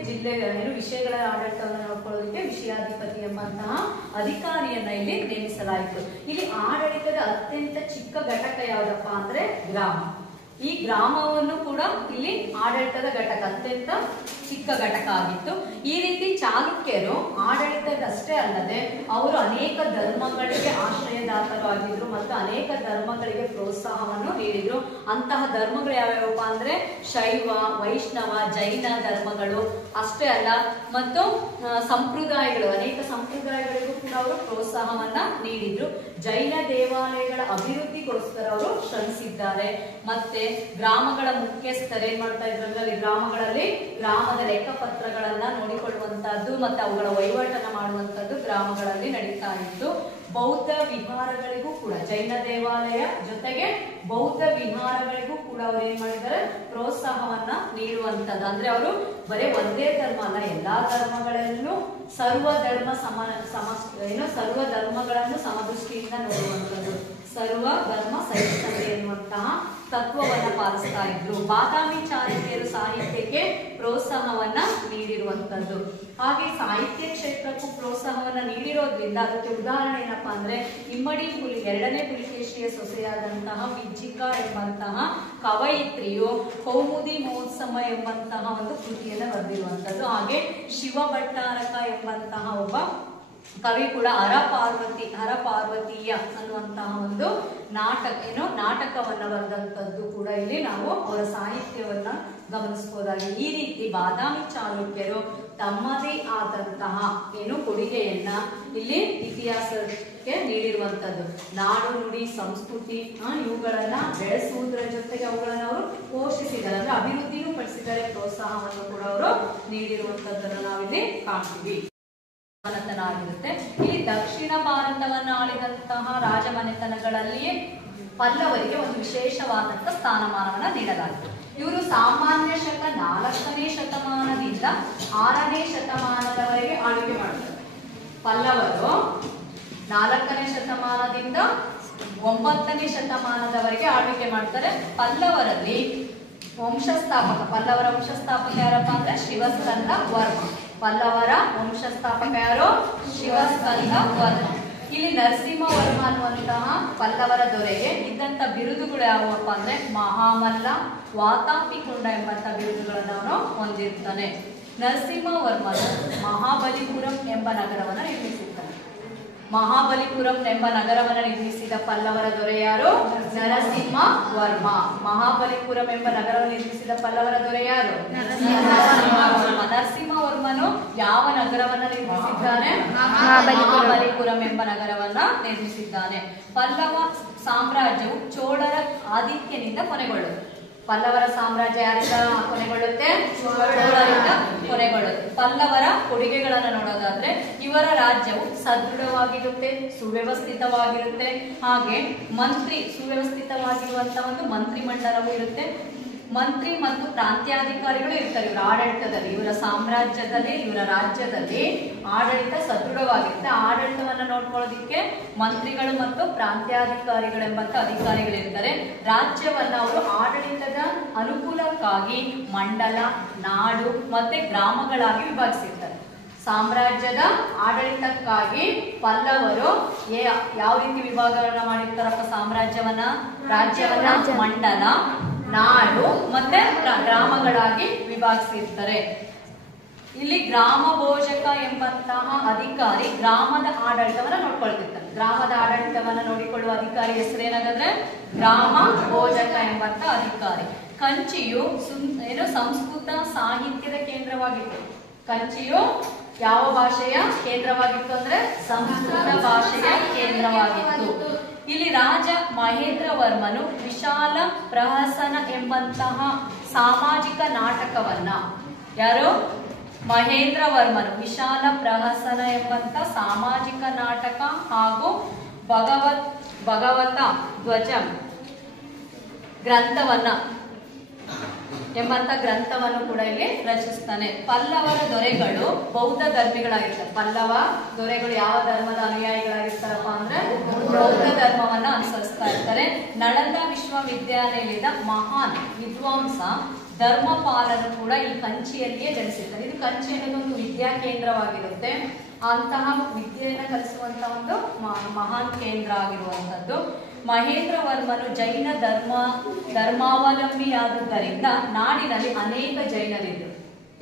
ವಿಷಯಗಳ ಆಡಳಿತವನ್ನ ನೋಡ್ಕೊಳ್ಳೋದಕ್ಕೆ ವಿಷಯಾಧಿಪತಿ ಎಂಬಂತಹ ಅಧಿಕಾರಿಯನ್ನ ಇಲ್ಲಿ ನೇಮಿಸಲಾಯಿತು. ಇಲ್ಲಿ ಆಡಳಿತದ ಅತ್ಯಂತ ಚಿಕ್ಕ ಘಟಕ ಯಾವ್ದಪ್ಪ ಅಂದ್ರೆ ಗ್ರಾಮ. ಈ ಗ್ರಾಮವನ್ನು ಕೂಡ ಇಲ್ಲಿ ಆಡಳಿತದ ಘಟಕ, ಅತ್ಯಂತ ಚಿಕ್ಕ ಘಟಕ ಆಗಿತ್ತು. ಈ ರೀತಿ ಚಾಲುಕ್ಯರು ಆಡಳಿತದಷ್ಟೇ ಅಲ್ಲದೆ ಅವರು ಅನೇಕ ಧರ್ಮಗಳಿಗೆ ಆಶ್ರಯದಾತರು ಆಗಿದ್ರು ಮತ್ತು ಅನೇಕ ಧರ್ಮಗಳಿಗೆ ಪ್ರೋತ್ಸಾಹವನ್ನು ನೀಡಿದ್ರು. ಅಂತಹ ಧರ್ಮಗಳು ಯಾವ್ಯಾವಪ್ಪ ಅಂದ್ರೆ ಶೈವ, ವೈಷ್ಣವ, ಜೈನ ಧರ್ಮಗಳು ಅಷ್ಟೇ ಅಲ್ಲ, ಮತ್ತು ಸಂಪ್ರದಾಯಗಳು, ಅನೇಕ ಸಂಪ್ರದಾಯಗಳಿಗೂ ಕೂಡ ಅವರು ಪ್ರೋತ್ಸಾಹವನ್ನ ನೀಡಿದ್ರು. ಜೈನ ದೇವಾಲಯಗಳ ಅಭಿವೃದ್ಧಿಗೋಸ್ಕರ ಅವರು ಶ್ರಮಿಸಿದ್ದಾರೆ. ಮತ್ತೆ ಗ್ರಾಮಗಳ ಮುಖ್ಯಸ್ಥರು ಏನ್ ಮಾಡ್ತಾ ಇದ್ರು ಅಂದ್ರೆ ಗ್ರಾಮಗಳಲ್ಲಿ ಗ್ರಾಮದ ಲೆಕ್ಕಪತ್ರಗಳನ್ನ ನೋಡಿಕೊಳ್ಳುವಂತಹದ್ದು ಮತ್ತೆ ಅವುಗಳ ವಹಿವಾಟನ್ನ ಮಾಡುವಂತದ್ದು ಗ್ರಾಮಗಳಲ್ಲಿ ನಡೀತಾ ಇತ್ತು. ಬೌದ್ಧ ವಿಹಾರಗಳಿಗೂ ಕೂಡ, ಜೈನ ದೇವಾಲಯ ಜೊತೆಗೆ ಬೌದ್ಧ ವಿಹಾರಗಳಿಗೂ ಕೂಡ ಅವರು ಏನ್ ಮಾಡಿದ್ದಾರೆ, ಪ್ರೋತ್ಸಾಹವನ್ನ ನೀಡುವಂತದ್ದು. ಅಂದ್ರೆ ಅವರು ಬರೀ ಒಂದೇ ಧರ್ಮ ಅಲ್ಲ, ಎಲ್ಲಾ ಧರ್ಮಗಳಲ್ಲೂ ಸರ್ವ ಧರ್ಮಗಳನ್ನು ಸಮದೃಷ್ಟಿಯಿಂದ ನೋಡುವಂತದ್ದು, ಸರ್ವ ಧರ್ಮ ಸಹಿಷ್ಣುತೆ ಎನ್ನುವಂತಹ ತತ್ವವನ್ನ ಪಾಲಿಸ್ತಾ ಇದ್ರು. ಬಾದಾಮಿ ಚಾಲುಕ್ಯರು ಸಾಹಿತ್ಯಕ್ಕೆ ಪ್ರೋತ್ಸಾಹವನ್ನ ನೀಡಿರುವಂತದ್ದು. ಹಾಗೆ ಸಾಹಿತ್ಯ ಕ್ಷೇತ್ರಕ್ಕೂ ಪ್ರೋತ್ಸಾಹವನ್ನ ನೀಡಿರೋದ್ರಿಂದ ಅದಕ್ಕೆ ಉದಾಹರಣೆ ಏನಪ್ಪಾ ಅಂದ್ರೆ ಇಮ್ಮಡಿ ಎರಡನೇ ಪುಲಿಕೇಶಿಯ ಸೊಸೆಯಾದಂತಹ ವಿಜ್ಜಿಕಾ ಎಂಬಂತಹ ಕವಯಿತ್ರಿಯು ಕೌಮುದಿ ಮಹೋತ್ಸವ ಎಂಬಂತಹ ಒಂದು ಕೃತಿಯನ್ನ ಬರೆದಿರುವಂತದ್ದು. ಹಾಗೆ ಶಿವಭಟ್ಟಾರಕ ಎಂಬಂತಹ ಒಬ್ಬ ಕವಿ ಕೂಡ ಹರಪಾರ್ವತೀಯ ಅನ್ನುವಂತಹ ಒಂದು ನಾಟಕವನ್ನ ಬರೆದಂತದ್ದು ಕೂಡ ಇಲ್ಲಿ ನಾವು ಅವರ ಸಾಹಿತ್ಯವನ್ನ ಗಮನಿಸಬಹುದಾಗಿದೆ. ಈ ರೀತಿ ಬಾದಾಮಿ ಚಾಲುಕ್ಯರು ತಮ್ಮದೇ ಆದಂತಹ ಕೊಡುಗೆಯನ್ನ ಇಲ್ಲಿ ಇತಿಹಾಸಕ್ಕೆ ನೀಡಿರುವಂತದ್ದು. ನಾಡು ನುಡಿ ಸಂಸ್ಕೃತಿ ಇವುಗಳನ್ನ ಬೆಳೆಸುವುದರ ಜೊತೆಗೆ ಅವುಗಳನ್ನ ಅವರು ಪೋಷಿಸಿದ್ದಾರೆ, ಅಂದ್ರೆ ಅಭಿವೃದ್ಧಿನೂ ಪಡಿಸಿದ್ದಾರೆ, ಪ್ರೋತ್ಸಾಹವನ್ನು ಕೂಡ ಅವರು ನೀಡಿರುವಂತದ್ದನ್ನು ನಾವಿಲ್ಲಿ ಕಾಣ್ತೀವಿ. ಮನೆತನವಾಗಿರುತ್ತೆ. ಇಲ್ಲಿ ದಕ್ಷಿಣ ಭಾರತವನ್ನು ಆಳಿದಂತಹ ರಾಜಮನೆತನಗಳಲ್ಲಿಯೇ ಪಲ್ಲವರಿಗೆ ಒಂದು ವಿಶೇಷವಾದಂತಹ ಸ್ಥಾನಮಾನವನ್ನ ನೀಡಲಾಗಿದೆ. ಇವರು ಸಾಮಾನ್ಯ ಶಕ 4ನೇ ಶತಮಾನದಿಂದ 6ನೇ ಶತಮಾನದವರೆಗೆ ಆಳ್ವಿಕೆ ಮಾಡ್ತಾರೆ. ಪಲ್ಲವರು 4ನೇ ಶತಮಾನದಿಂದ 9ನೇ ಶತಮಾನದವರೆಗೆ ಆಳ್ವಿಕೆ ಮಾಡ್ತಾರೆ. ಪಲ್ಲವರಲ್ಲಿ ಪಲ್ಲವರ ವಂಶಸ್ಥಾಪಕ ಯಾರಪ್ಪ ಅಂದ್ರೆ ಶಿವಸ್ಕಂದ ವರ್ಮ. ಪಲ್ಲವರ ವಂಶಸ್ಥಾಪಕ ಯಾರು? ಶಿವಸ್ಕಂದ ವರ್ಮ. ಇಲ್ಲಿ ನರಸಿಂಹವರ್ಮ ಅನ್ನುವಂತಹ ಪಲ್ಲವರ ದೊರೆಗೆ ಇದ್ದಂತ ಬಿರುದುಗಳು ಯಾವುವಪ್ಪ ಅಂದ್ರೆ ಮಹಾಮಲ್ಲ, ವಾತಾಪಿಕೊಂಡ ಎಂಬಂತ ಬಿರುದುಗಳನ್ನು ಅವನು ಹೊಂದಿರ್ತಾನೆ. ನರಸಿಂಹವರ್ಮನು ಮಹಾಬಲಿಪುರಂ ಎಂಬ ನಗರವನ್ನು ನಿರ್ಮಿಸಿದ್ದಾನೆ. ಮಹಾಬಲಿಪುರಂ ಎಂಬ ನಗರವನ್ನು ನಿರ್ಮಿಸಿದ ಪಲ್ಲವರ ದೊರೆ ಯಾರು? ನರಸಿಂಹ ವರ್ಮ. ಮಹಾಬಲಿಪುರಂ ಎಂಬ ನಗರವನ್ನು ನಿರ್ಮಿಸಿದ ಪಲ್ಲವರ ದೊರೆ ಯಾರು? ನರಸಿಂಹವರ್ಮನು ಯಾವ ನಗರವನ್ನ ನಿರ್ಮಿಸಿದ್ದಾನೆ? ಮಹಾಬಲಿಪುರಂ ಎಂಬ ನಗರವನ್ನ ನಿರ್ಮಿಸಿದ್ದಾನೆ. ಪಲ್ಲವ ಸಾಮ್ರಾಜ್ಯವು ಚೋಳರ ಆಧಿಕ್ಯದಿಂದ ಕೊನೆಗೊಳ್ಳುತ್ತೆ. ಪಲ್ಲವರ ಸಾಮ್ರಾಜ್ಯ ಯಾರಿಂದ ಕೊನೆಗೊಳ್ಳುತ್ತೆ? ಚೋಳರಿಂದ ಕೊನೆಗೊಳ್ಳುತ್ತೆ. ಪಲ್ಲವರ ಕೊಡುಗೆಗಳನ್ನ ನೋಡೋದಾದ್ರೆ ಇವರ ರಾಜ್ಯವು ಸದೃಢವಾಗಿರುತ್ತೆ, ಸುವ್ಯವಸ್ಥಿತವಾಗಿರುತ್ತೆ. ಹಾಗೆ ಸುವ್ಯವಸ್ಥಿತವಾಗಿರುವಂತಹ ಒಂದು ಮಂತ್ರಿ ಮಂಡಲವೂ ಇರುತ್ತೆ. ಮಂತ್ರಿ ಮತ್ತು ಪ್ರಾಂತ್ಯಾಧಿಕಾರಿಗಳು ಇರ್ತಾರೆ ಇವರ ಆಡಳಿತದಲ್ಲಿ. ಇವರ ಸಾಮ್ರಾಜ್ಯದಲ್ಲಿ, ಇವರ ರಾಜ್ಯದಲ್ಲಿ ಆಡಳಿತ ಸದೃಢವಾಗಿರುತ್ತೆ. ಆಡಳಿತವನ್ನ ನೋಡ್ಕೊಳ್ಳೋದಿಕ್ಕೆ ಮಂತ್ರಿಗಳು ಮತ್ತು ಪ್ರಾಂತ್ಯಾಧಿಕಾರಿಗಳೆಂಬಂತ ಅಧಿಕಾರಿಗಳಿರ್ತಾರೆ. ರಾಜ್ಯವನ್ನ ಅವರು ಆಡಳಿತದ ಅನುಕೂಲಕ್ಕಾಗಿ ಮಂಡಲ, ನಾಡು ಮತ್ತೆ ಗ್ರಾಮಗಳಾಗಿ ವಿಭಾಗಿಸಿರ್ತಾರೆ. ಸಾಮ್ರಾಜ್ಯದ ಆಡಳಿತಕ್ಕಾಗಿ ಪಲ್ಲವರು ಯಾವ ರೀತಿ ವಿಭಾಗವನ್ನ ಮಾಡಿರ್ತಾರಪ್ಪ? ಸಾಮ್ರಾಜ್ಯವನ್ನ, ರಾಜ್ಯವನ್ನ ಮಂಡಲ, ನಾಡು ಮತ್ತೆ ಗ್ರಾಮಗಳಾಗಿ ವಿಭಾಗಿಸಿರ್ತಾರೆ. ಇಲ್ಲಿ ಗ್ರಾಮ ಭೋಜಕ ಎಂಬಂತಹ ಅಧಿಕಾರಿ ಗ್ರಾಮದ ಆಡಳಿತವನ್ನ ನೋಡ್ಕೊಳ್ತಿರ್ತಾರೆ. ಗ್ರಾಮದ ಆಡಳಿತವನ್ನ ನೋಡಿಕೊಳ್ಳುವ ಅಧಿಕಾರಿ ಹೆಸರೇನಾಗಂದ್ರೆ ಗ್ರಾಮ ಭೋಜಕ ಎಂಬಂತ ಅಧಿಕಾರಿ. ಕಂಚಿಯು ಸಂಸ್ಕೃತ ಸಾಹಿತ್ಯದ ಕೇಂದ್ರವಾಗಿತ್ತು. ಕಂಚಿಯು ಯಾವ ಭಾಷೆಯ ಕೇಂದ್ರವಾಗಿತ್ತು ಅಂದ್ರೆ ಸಂಸ್ಕೃತ ಭಾಷೆಯ ಕೇಂದ್ರವಾಗಿತ್ತು. ಇಲ್ಲಿ ರಾಜ ಮಹೇಂದ್ರವರ್ಮನು ವಿಶಾಲ ಪ್ರಹಸನ ಎಂಬಂತಹ ಸಾಮಾಜಿಕ ನಾಟಕವನ್ನ, ಯಾರು? ಮಹೇಂದ್ರವರ್ಮನು ವಿಶಾಲ ಪ್ರಹಸನ ಎಂಬಂತ ಸಾಮಾಜಿಕ ನಾಟಕ ಹಾಗೂ ಭಗವತ ಧ್ವಜ ಗ್ರಂಥವನ್ನು ಕೂಡ ಇಲ್ಲಿ ರಚಿಸ್ತಾನೆ. ಪಲ್ಲವರ ದೊರೆಗಳು ಬೌದ್ಧ ಧರ್ಮಿಗಳಾಗಿರ್ತಾರೆ. ಪಲ್ಲವ ದೊರೆಗಳು ಯಾವ ಧರ್ಮದ ಅನುಯಾಯಿಗಳಾಗಿರ್ತಾರಪ್ಪ ಅಂದ್ರೆ ಬೌದ್ಧ ಧರ್ಮವನ್ನ ಅನುಸರಿಸ್ತಾ ಇರ್ತಾರೆ. ನಳಂದ ವಿಶ್ವವಿದ್ಯಾಲಯದ ಮಹಾನ್ ವಿದ್ವಾಂಸ ಧರ್ಮಪಾಲನು ಕೂಡ ಈ ಕಂಚಿಯಲ್ಲಿಯೇ ಜನಿಸಿರ್ತಾರೆ. ಇದು ಕಂಚಿ ಅನ್ನೋದು ಒಂದು ವಿದ್ಯಾ ಕೇಂದ್ರವಾಗಿರುತ್ತೆ. ಅಂತಹ ವಿದ್ಯೆಯನ್ನು ಕಲಿಸುವಂತಹ ಒಂದು ಮಹಾನ್ ಕೇಂದ್ರ ಆಗಿರುವಂತದ್ದು. ಮಹೇಂದ್ರವರ್ಮನು ಜೈನ ಧರ್ಮಾವಲಂಬಿಯಾದುದರಿಂದ ನಾಡಿನಲ್ಲಿ ಅನೇಕ ಜೈನರಿದ್ದರು.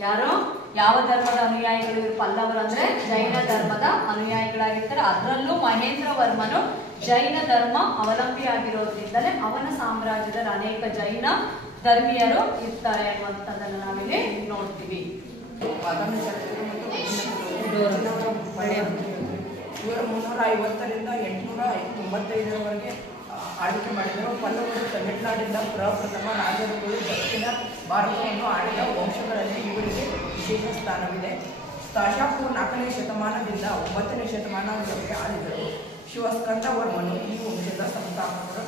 ಯಾರು? ಯಾವ ಧರ್ಮದ ಅನುಯಾಯಿಗಳು ಇವರು? ಪಲ್ಲವರು ಅಂದ್ರೆ ಜೈನ ಧರ್ಮದ ಅನುಯಾಯಿಗಳಾಗಿರ್ತಾರೆ. ಅದರಲ್ಲೂ ಮಹೇಂದ್ರವರ್ಮನು ಜೈನ ಧರ್ಮ ಅವಲಂಬಿಯಾಗಿರೋದ್ರಿಂದಲೇ ಅವನ ಸಾಮ್ರಾಜ್ಯದಲ್ಲಿ ಅನೇಕ ಜೈನ ಧರ್ಮೀಯರು ಇರ್ತಾರೆ ಅನ್ನುವಂಥದ್ದನ್ನು ನಾವಿಲ್ಲಿ ನೋಡ್ತೀವಿ. ಇವರು 350ರಿಂದ 895ರವರೆಗೆ ಆಳ್ವಿಕೆ ಮಾಡಿದರು. ಪಲ್ಲವರು ತಮಿಳುನಾಡಿನ ಪ್ರಪ್ರಥಮ ರಾಜರುಗಳು ದಕ್ಷಿಣ ಭಾರತವನ್ನು ಆಳಿದ ವಂಶಗಳಲ್ಲಿ ಇವರಿಗೆ ವಿಶೇಷ ಸ್ಥಾನವಿದೆ. ಶಾಪೂರ್ 4ನೇ ಶತಮಾನದಿಂದ 9ನೇ ಶತಮಾನದವರೆಗೆ ಆಳಿದರು. ಶಿವಸ್ಕಂದವರ್ಮನು ಈ ವಂಶದ ಸಂಸ್ಥಾಪಕರು.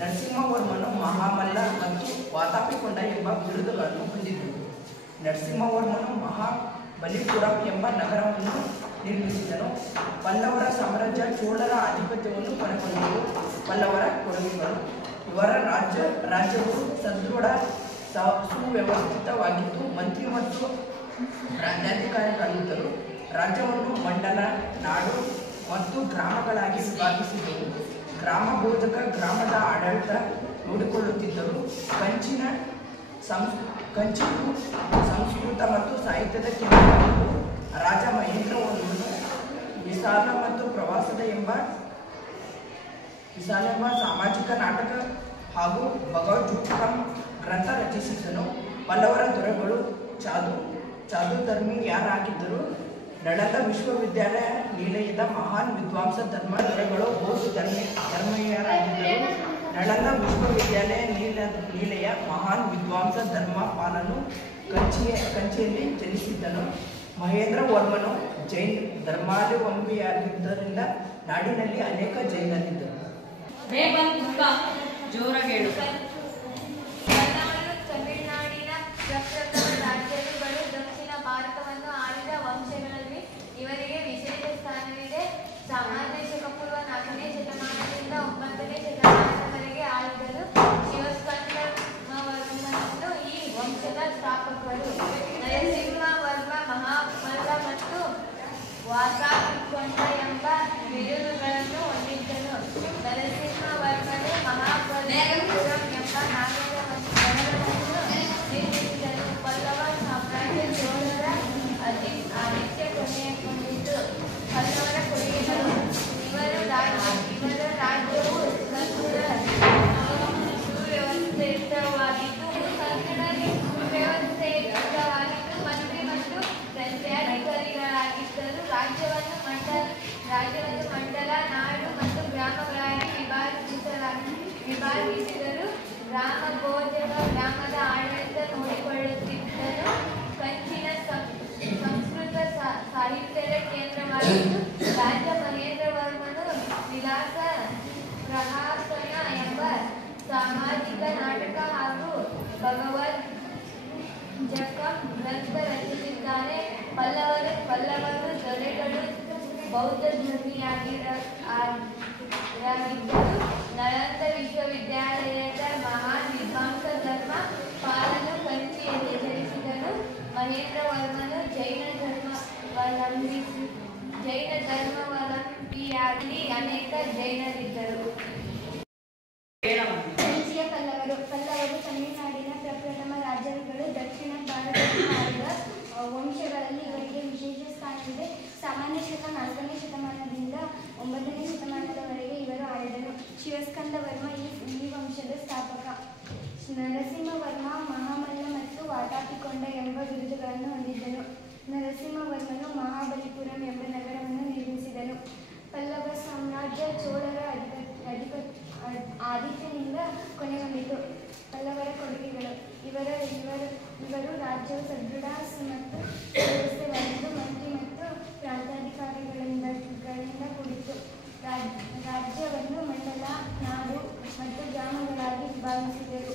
ನರಸಿಂಹವರ್ಮನು ಮಹಾಮಲ್ಲ ಮತ್ತು ವಾತಾಪಿಕೊಂಡ ಎಂಬ ಬಿರುದುಗಳನ್ನು ಹೊಂದಿದ್ದರು. ನರಸಿಂಹವರ್ಮನು ಮಹಾಬಲಿಪುರಂ ಎಂಬ ನಗರವನ್ನು ನಿರ್ಮಿಸಿದನು. ಪಲ್ಲವರ ಸಾಮ್ರಾಜ್ಯ ಚೋಳರ ಆಧಿಪತ್ಯವನ್ನು ಕೊನೆಗೊಂಡರು. ಪಲ್ಲವರ ಕೊಡುಗೆಗಳು: ಇವರ ರಾಜ್ಯವು ಸದೃಢ, ಸುವ್ಯವಸ್ಥಿತವಾಗಿದ್ದು ಮಂತ್ರಿ ಮತ್ತು ಪ್ರಾಂತ್ಯಾಧಿಕಾರಿಗಳಿದ್ದರು. ರಾಜ್ಯವನ್ನು ಮಂಡಲ, ನಾಡು ಮತ್ತು ಗ್ರಾಮಗಳಾಗಿ ವಿಭಾಗಿಸಿದರು. ಗ್ರಾಮ ಭೋಜಕ ಗ್ರಾಮದ ಆಡಳಿತ ನೋಡಿಕೊಳ್ಳುತ್ತಿದ್ದರು. ಕಂಚಿಯು ಸಂಸ್ಕೃತ ಮತ್ತು ಸಾಹಿತ್ಯದ ಕೇಂದ್ರವಾಗಿದ್ದು ರಾಜ ಮಹೇಂದ್ರವರ್ಮನು ವಿಶಾಲ ಮತ್ತು ಪ್ರವಾಸದ ಎಂಬ ಸಾಮಾಜಿಕ ನಾಟಕ ಹಾಗೂ ಭಗವದ್ಗೀತಾ ಗ್ರಂಥ ರಚಿಸಿದನು. ಪಲ್ಲವರ ದೊರೆಗಳು ಚಾದುಧರ್ಮೀಯರಾಗಿದ್ದರು. ನಳಂದ ವಿಶ್ವವಿದ್ಯಾಲಯ ನಿಲಯದ ಮಹಾನ್ ವಿದ್ವಾಂಸ ಧರ್ಮ ದೊರೆಗಳು ಬೌದ್ಧ ಧರ್ಮೀಯರಾಗಿದ್ದರು. ನಳಂದ ವಿಶ್ವವಿದ್ಯಾಲಯ ನಿಲಯ ಮಹಾನ್ ವಿದ್ವಾಂಸ ಧರ್ಮಪಾಲನು ಕಂಚಿಯಲ್ಲಿ ಜನಿಸಿದ್ದನು. ಮಹೇಂದ್ರ ವರ್ಮನು ಜೈನ ಧರ್ಮಾವಲಂಬಿಯಾಗಿದ್ದರಿಂದ ನಾಡಿನಲ್ಲಿ ಅನೇಕ ಜೈನರಿದ್ದರು. ಜೋರಾಗೇಳು. ತಮಿಳುನಾಡಿನ ಪ್ರಪ್ರಥಮ ರಾಜ್ಯಗಳು ದಕ್ಷಿಣ ಭಾರತವನ್ನು ಆಳಿದ ವಂಶಗಳಲ್ಲಿ ಇವರಿಗೆ ವಿಶೇಷ ಸ್ಥಾನವಿದೆ. ಸಾಮಾನ್ಯ ಶಕಪೂರ್ವ 4ನೇ ಶತಮಾನದಿಂದ 9ನೇ ಶತಮಾನದವರೆಗೆ ಆಳಿದರು. ಶಿವಸ್ಕಂದವರ್ಮನನ್ನು ಈ ವಂಶದ ಸ್ಥಾಪಕರು. ನರಸಿಂಹವರ್ಮ ಮಹಾಮಲ್ಲ ಮತ್ತು ವಾತಾಪಿಕೊಂಡ ಎಂಬ ಬಿರುದುಗಳನ್ನು ಹೊಂದಿದ್ದನು. ನರಸಿಂಹವರ್ಮನು ಮಹಾಬಲಿಪುರಂ ಎಂಬ ನಾಗರ ನಗರವನ್ನು ನಿರ್ಮಿಸಿದನು. ಪಲ್ಲವ ಸಾಮ್ರಾಜ್ಯ ಚೋಳರ ಆದಿತ್ಯ ಕೊನೆಗೊಂಡಿತು. ಪಲ್ಲವರ ಕೊಡುಗೆಗಳು: ಇವರ ರಾಜ್ಯವು ಸುವ್ಯವಸ್ಥಿತವಾಗಿದ್ದು ಮಂತ್ರಿ ಮತ್ತು ಪ್ರತ್ಯಾಧಿಕಾರಿಗಳಾಗಿದ್ದರು. ರಾಜ್ಯವನ್ನು ಮಂಡಲ, ನಾಡು ಮತ್ತು ಗ್ರಾಮಗಳಾಗಿ ವಿಭಾಗಿಸಿದರು. ರಾಮಭೋಜಗ ಗ್ರಾಮದ ಆಡಳಿತ ನೋಡಿಕೊಳ್ಳುತ್ತಿದ್ದನು. ಕಂಚಿನ ಸಂಸ್ಕೃತ ಸಾಹಿತ್ಯದ ಕೇಂದ್ರವಾಗಿದ್ದು ರಾಜ ಮಹೇಂದ್ರವರ್ಮನು ವಿಲಾಸ ಪ್ರಹಾಸನ ಎಂಬ ಸಾಮಾಜಿಕ ನಾಟಕ ಹಾಗೂ ಭಗವದ್ ಜಕಂ ಗ್ರಂಥ ರಚಿಸಿದ್ದಾನೆ. ಪಲ್ಲವರು ದೊರೆಗಳು ಬೌದ್ಧ ಧರ್ಮೀಯರಾಗಿದ್ದರು. ನಳಂದ ವಿಶ್ವವಿದ್ಯಾಲಯದ ಮಹಾನ್ ವಿದ್ವಾಂಸ ಧರ್ಮ ಪಾಲನು ಕಂಚಿಯಲ್ಲಿ ಜನಿಸಿದನು. ಮಹೇಂದ್ರವರ್ಮನು ಜೈನ ಧರ್ಮಾವಲಂಬಿಯಾಗಿ ಅನೇಕ ಜೈನರಿದ್ದರು. ಕಂಚಿಯ ಪಲ್ಲವರು ತಮಿಳುನಾಡಿನ ಪ್ರಪ್ರಥಮ ರಾಜ್ಯಗಳು ದಕ್ಷಿಣ ಭಾರತವನ್ನು ಆಳಿದ ವಂಶಗಳಲ್ಲಿ ಇವರಿಗೆ ವಿಶೇಷ ಸ್ಥಾನವಿದೆ. ಸಾಮಾನ್ಯ ಶಕ 4ನೇ ಶತಮಾನದಿಂದ 9ನೇ ಶತಮಾನದವರೆಗೆ ಇವರು ಆಳಿದರು. ಶಿವಸ್ಕಂದವರ್ಮ ಈ ವಂಶದ ಸ್ಥಾಪಕ. ನರಸಿಂಹವರ್ಮ ಮಹಾಮಲ್ಲ ಮತ್ತು ವಾತಾಪಿಕೊಂಡ ಎಂಬ ಬಿರುದುಗಳನ್ನು ಹೊಂದಿದ್ದನು. ನರಸಿಂಹವರ್ಮನು ಮಹಾಬಲಿಪುರಂ ಎಂಬ ನಗರವನ್ನು ನಿರ್ಮಿಸಿದನು. ಪಲ್ಲವ ಸಾಮ್ರಾಜ್ಯ ಚೋಳರ ಆದಿತ್ಯನಿಂದ ಕೊನೆಗೊಂಡಿತು. ಪಲ್ಲವರ ಕೊಡುಗೆಗಳು: ಇವರು ರಾಜ್ಯವು ಸದೃಢ ಮತ್ತು ವ್ಯವಸ್ಥೆವಾಗಿದ್ದು ಮಂತ್ರಿ ಮತ್ತು ಪ್ರಾಂತಾಧಿಕಾರಿಗಳಿಂದ ಕೂಡಿತು. ರಾಜ್ಯವನ್ನು ಮಂಡಲ, ನಾಡು ಮತ್ತು ಗ್ರಾಮಗಳಾಗಿ ವಿಭಾಗಿಸಿದರು.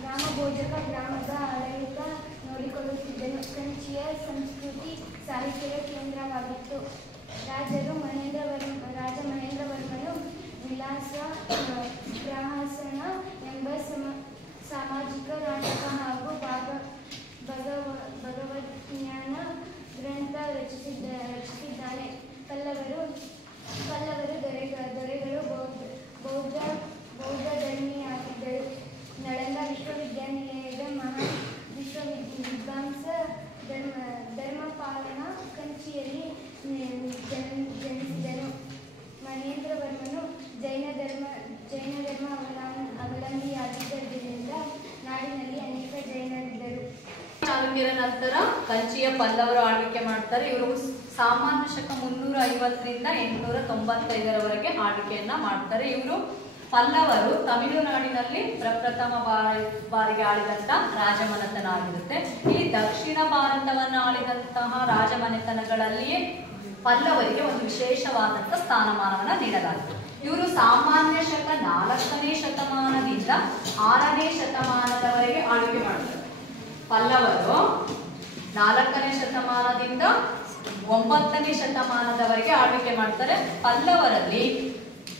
ಗ್ರಾಮಭೋಜಕ ಗ್ರಾಮದ ಆಡಳಿತ ನೋಡಿಕೊಳ್ಳುತ್ತಿದ್ದನು. ಕಂಚಿಯ ಸಂಸ್ಕೃತಿ ಸಾಹಿತ್ಯದ ಕೇಂದ್ರವಾಗಿತ್ತು. ರಾಜ ಮಹೇಂದ್ರವರ್ಮನು ವಿಲಾಸ ಪ್ರಹಸನ ಎಂಬ ಸಾಮಾಜಿಕ ನಾಟಕ ಹಾಗೂ ಭಗವದ್ಜ್ಞಾನ ಗ್ರಂಥ ರಚಿಸಿದ್ದಾನೆ. ಪಲ್ಲವರು ದೊರೆಗಳು ಬೌದ್ಧ ಧರ್ಮೀಯರಾಗಿದ್ದರು. ನಳಂದ ವಿಶ್ವವಿದ್ಯಾನಿಲಯದ ಮಹಾನ್ ವಿದ್ವಾಂಸ ಧರ್ಮಪಾಲನ ಕಂಚಿಯಲ್ಲಿ ಜನಿಸಿದನು. ಮಹೇಂದ್ರವರ್ಮನು ಜೈನ ಧರ್ಮ ಅವಲಂಬಿಯಾಗಿದ್ದರಿಂದ ನಾಡಿನಲ್ಲಿ ಅನೇಕ ಜೈನರಿದ್ದರು. ಚಾಲುಕ್ಯರ ನಂತರ ಕಂಚಿಯ ಪಲ್ಲವರು ಆಳ್ವಿಕೆ ಮಾಡ್ತಾರೆ. ಇವರು ಸಾಮಾನ್ಯ ಶಕ 350ರಿಂದ 895ರವರೆಗೆ ಆಳ್ವಿಕೆಯನ್ನ ಮಾಡ್ತಾರೆ. ಇವರು ಪಲ್ಲವರು ತಮಿಳುನಾಡಿನಲ್ಲಿ ಪ್ರಪ್ರಥಮ ಬಾರಿಗೆ ಆಳಿದಂತ ರಾಜಮನೆತನ ಆಗಿರುತ್ತೆ. ಇಲ್ಲಿ ದಕ್ಷಿಣ ಭಾರತವನ್ನು ಆಳಿದಂತಹ ರಾಜಮನೆತನಗಳಲ್ಲಿಯೇ ಪಲ್ಲವರಿಗೆ ಒಂದು ವಿಶೇಷವಾದಂತಹ ಸ್ಥಾನಮಾನವನ್ನು ನೀಡಲಾಗಿದೆ. ಇವರು ಸಾಮಾನ್ಯ ಶಕ 4ನೇ ಶತಮಾನದಿಂದ 6ನೇ ಶತಮಾನದವರೆಗೆ ಆಳ್ವಿಕೆ ಮಾಡ್ತಾರೆ. ಪಲ್ಲವರು 4ನೇ ಶತಮಾನದಿಂದ 9ನೇ ಶತಮಾನದವರೆಗೆ ಆಳ್ವಿಕೆ ಮಾಡ್ತಾರೆ. ಪಲ್ಲವರಲ್ಲಿ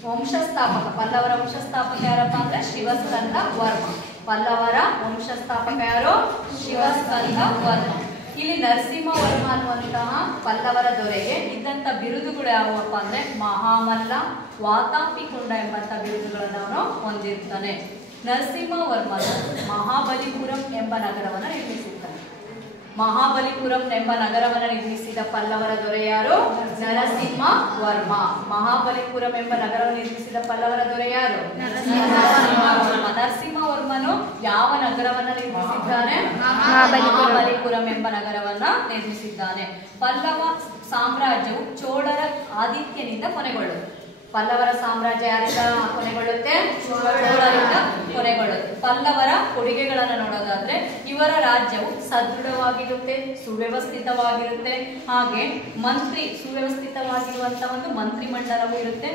ಪಲ್ಲವರ ವಂಶಸ್ಥಾಪಕ ಯಾರಪ್ಪ ಅಂದ್ರೆ ಶಿವಸ್ಕಂದ ವರ್ಮ. ಪಲ್ಲವರ ವಂಶಸ್ಥಾಪಕ ಯಾರು? ಶಿವಸ್ಕಂದ ವರ್ಮ. ಇಲ್ಲಿ ನರಸಿಂಹವರ್ಮ ಅನ್ನುವಂತಹ ಪಲ್ಲವರ ದೊರೆಗೆ ಇದ್ದಂತ ಬಿರುದುಗಳು ಯಾವುವಪ್ಪ ಅಂದ್ರೆ ಮಹಾಮಲ್ಲ, ವಾತಾಪಿಕೊಂಡ ಎಂಬಂತ ಬಿರುದುಗಳನ್ನು ಅವನು ಹೊಂದಿರ್ತಾನೆ. ನರಸಿಂಹವರ್ಮನು ಮಹಾಬಲಿಪುರಂ ಎಂಬ ನಗರವನ್ನು ನಿರ್ಮಿಸಿದ್ದಾನೆ. ಮಹಾಬಲಿಪುರಂ ಎಂಬ ನಗರವನ್ನು ನಿರ್ಮಿಸಿದ ಪಲ್ಲವರ ದೊರೆ ಯಾರು? ನರಸಿಂಹ ವರ್ಮ. ಮಹಾಬಲಿಪುರಂ ಎಂಬ ನಗರವನ್ನು ನಿರ್ಮಿಸಿದ ಪಲ್ಲವರ ದೊರೆ ಯಾರು? ನರಸಿಂಹವರ್ಮನು ಯಾವ ನಗರವನ್ನು ನಿರ್ಮಿಸಿದ್ದಾನೆ? ಮಹಾಬಲಿಪುರಂ ಎಂಬ ನಗರವನ್ನ ನಿರ್ಮಿಸಿದ್ದಾನೆ. ಪಲ್ಲವ ಸಾಮ್ರಾಜ್ಯವು ಚೋಳರ ಆದಿತ್ಯನಿಂದ ಕೊನೆಗೊಳ್ಳುತ್ತೆ. ಪಲ್ಲವರ ಸಾಮ್ರಾಜ್ಯ ಯಾರಿಂದ ಕೊನೆಗೊಳ್ಳುತ್ತೆ? ಚೋಳರಿಂದ ಕೊನೆಗೊಳ್ಳುತ್ತೆ. ಪಲ್ಲವರ ಕೊಡುಗೆಗಳನ್ನು ನೋಡೋದಾದ್ರೆ ಇವರ ರಾಜ್ಯವು ಸದೃಢವಾಗಿರುತ್ತೆ, ಸುವ್ಯವಸ್ಥಿತವಾಗಿರುತ್ತೆ. ಹಾಗೆ ಸುವ್ಯವಸ್ಥಿತವಾಗಿರುವಂತಹ ಒಂದು ಮಂತ್ರಿ ಮಂಡಲವೂ ಇರುತ್ತೆ.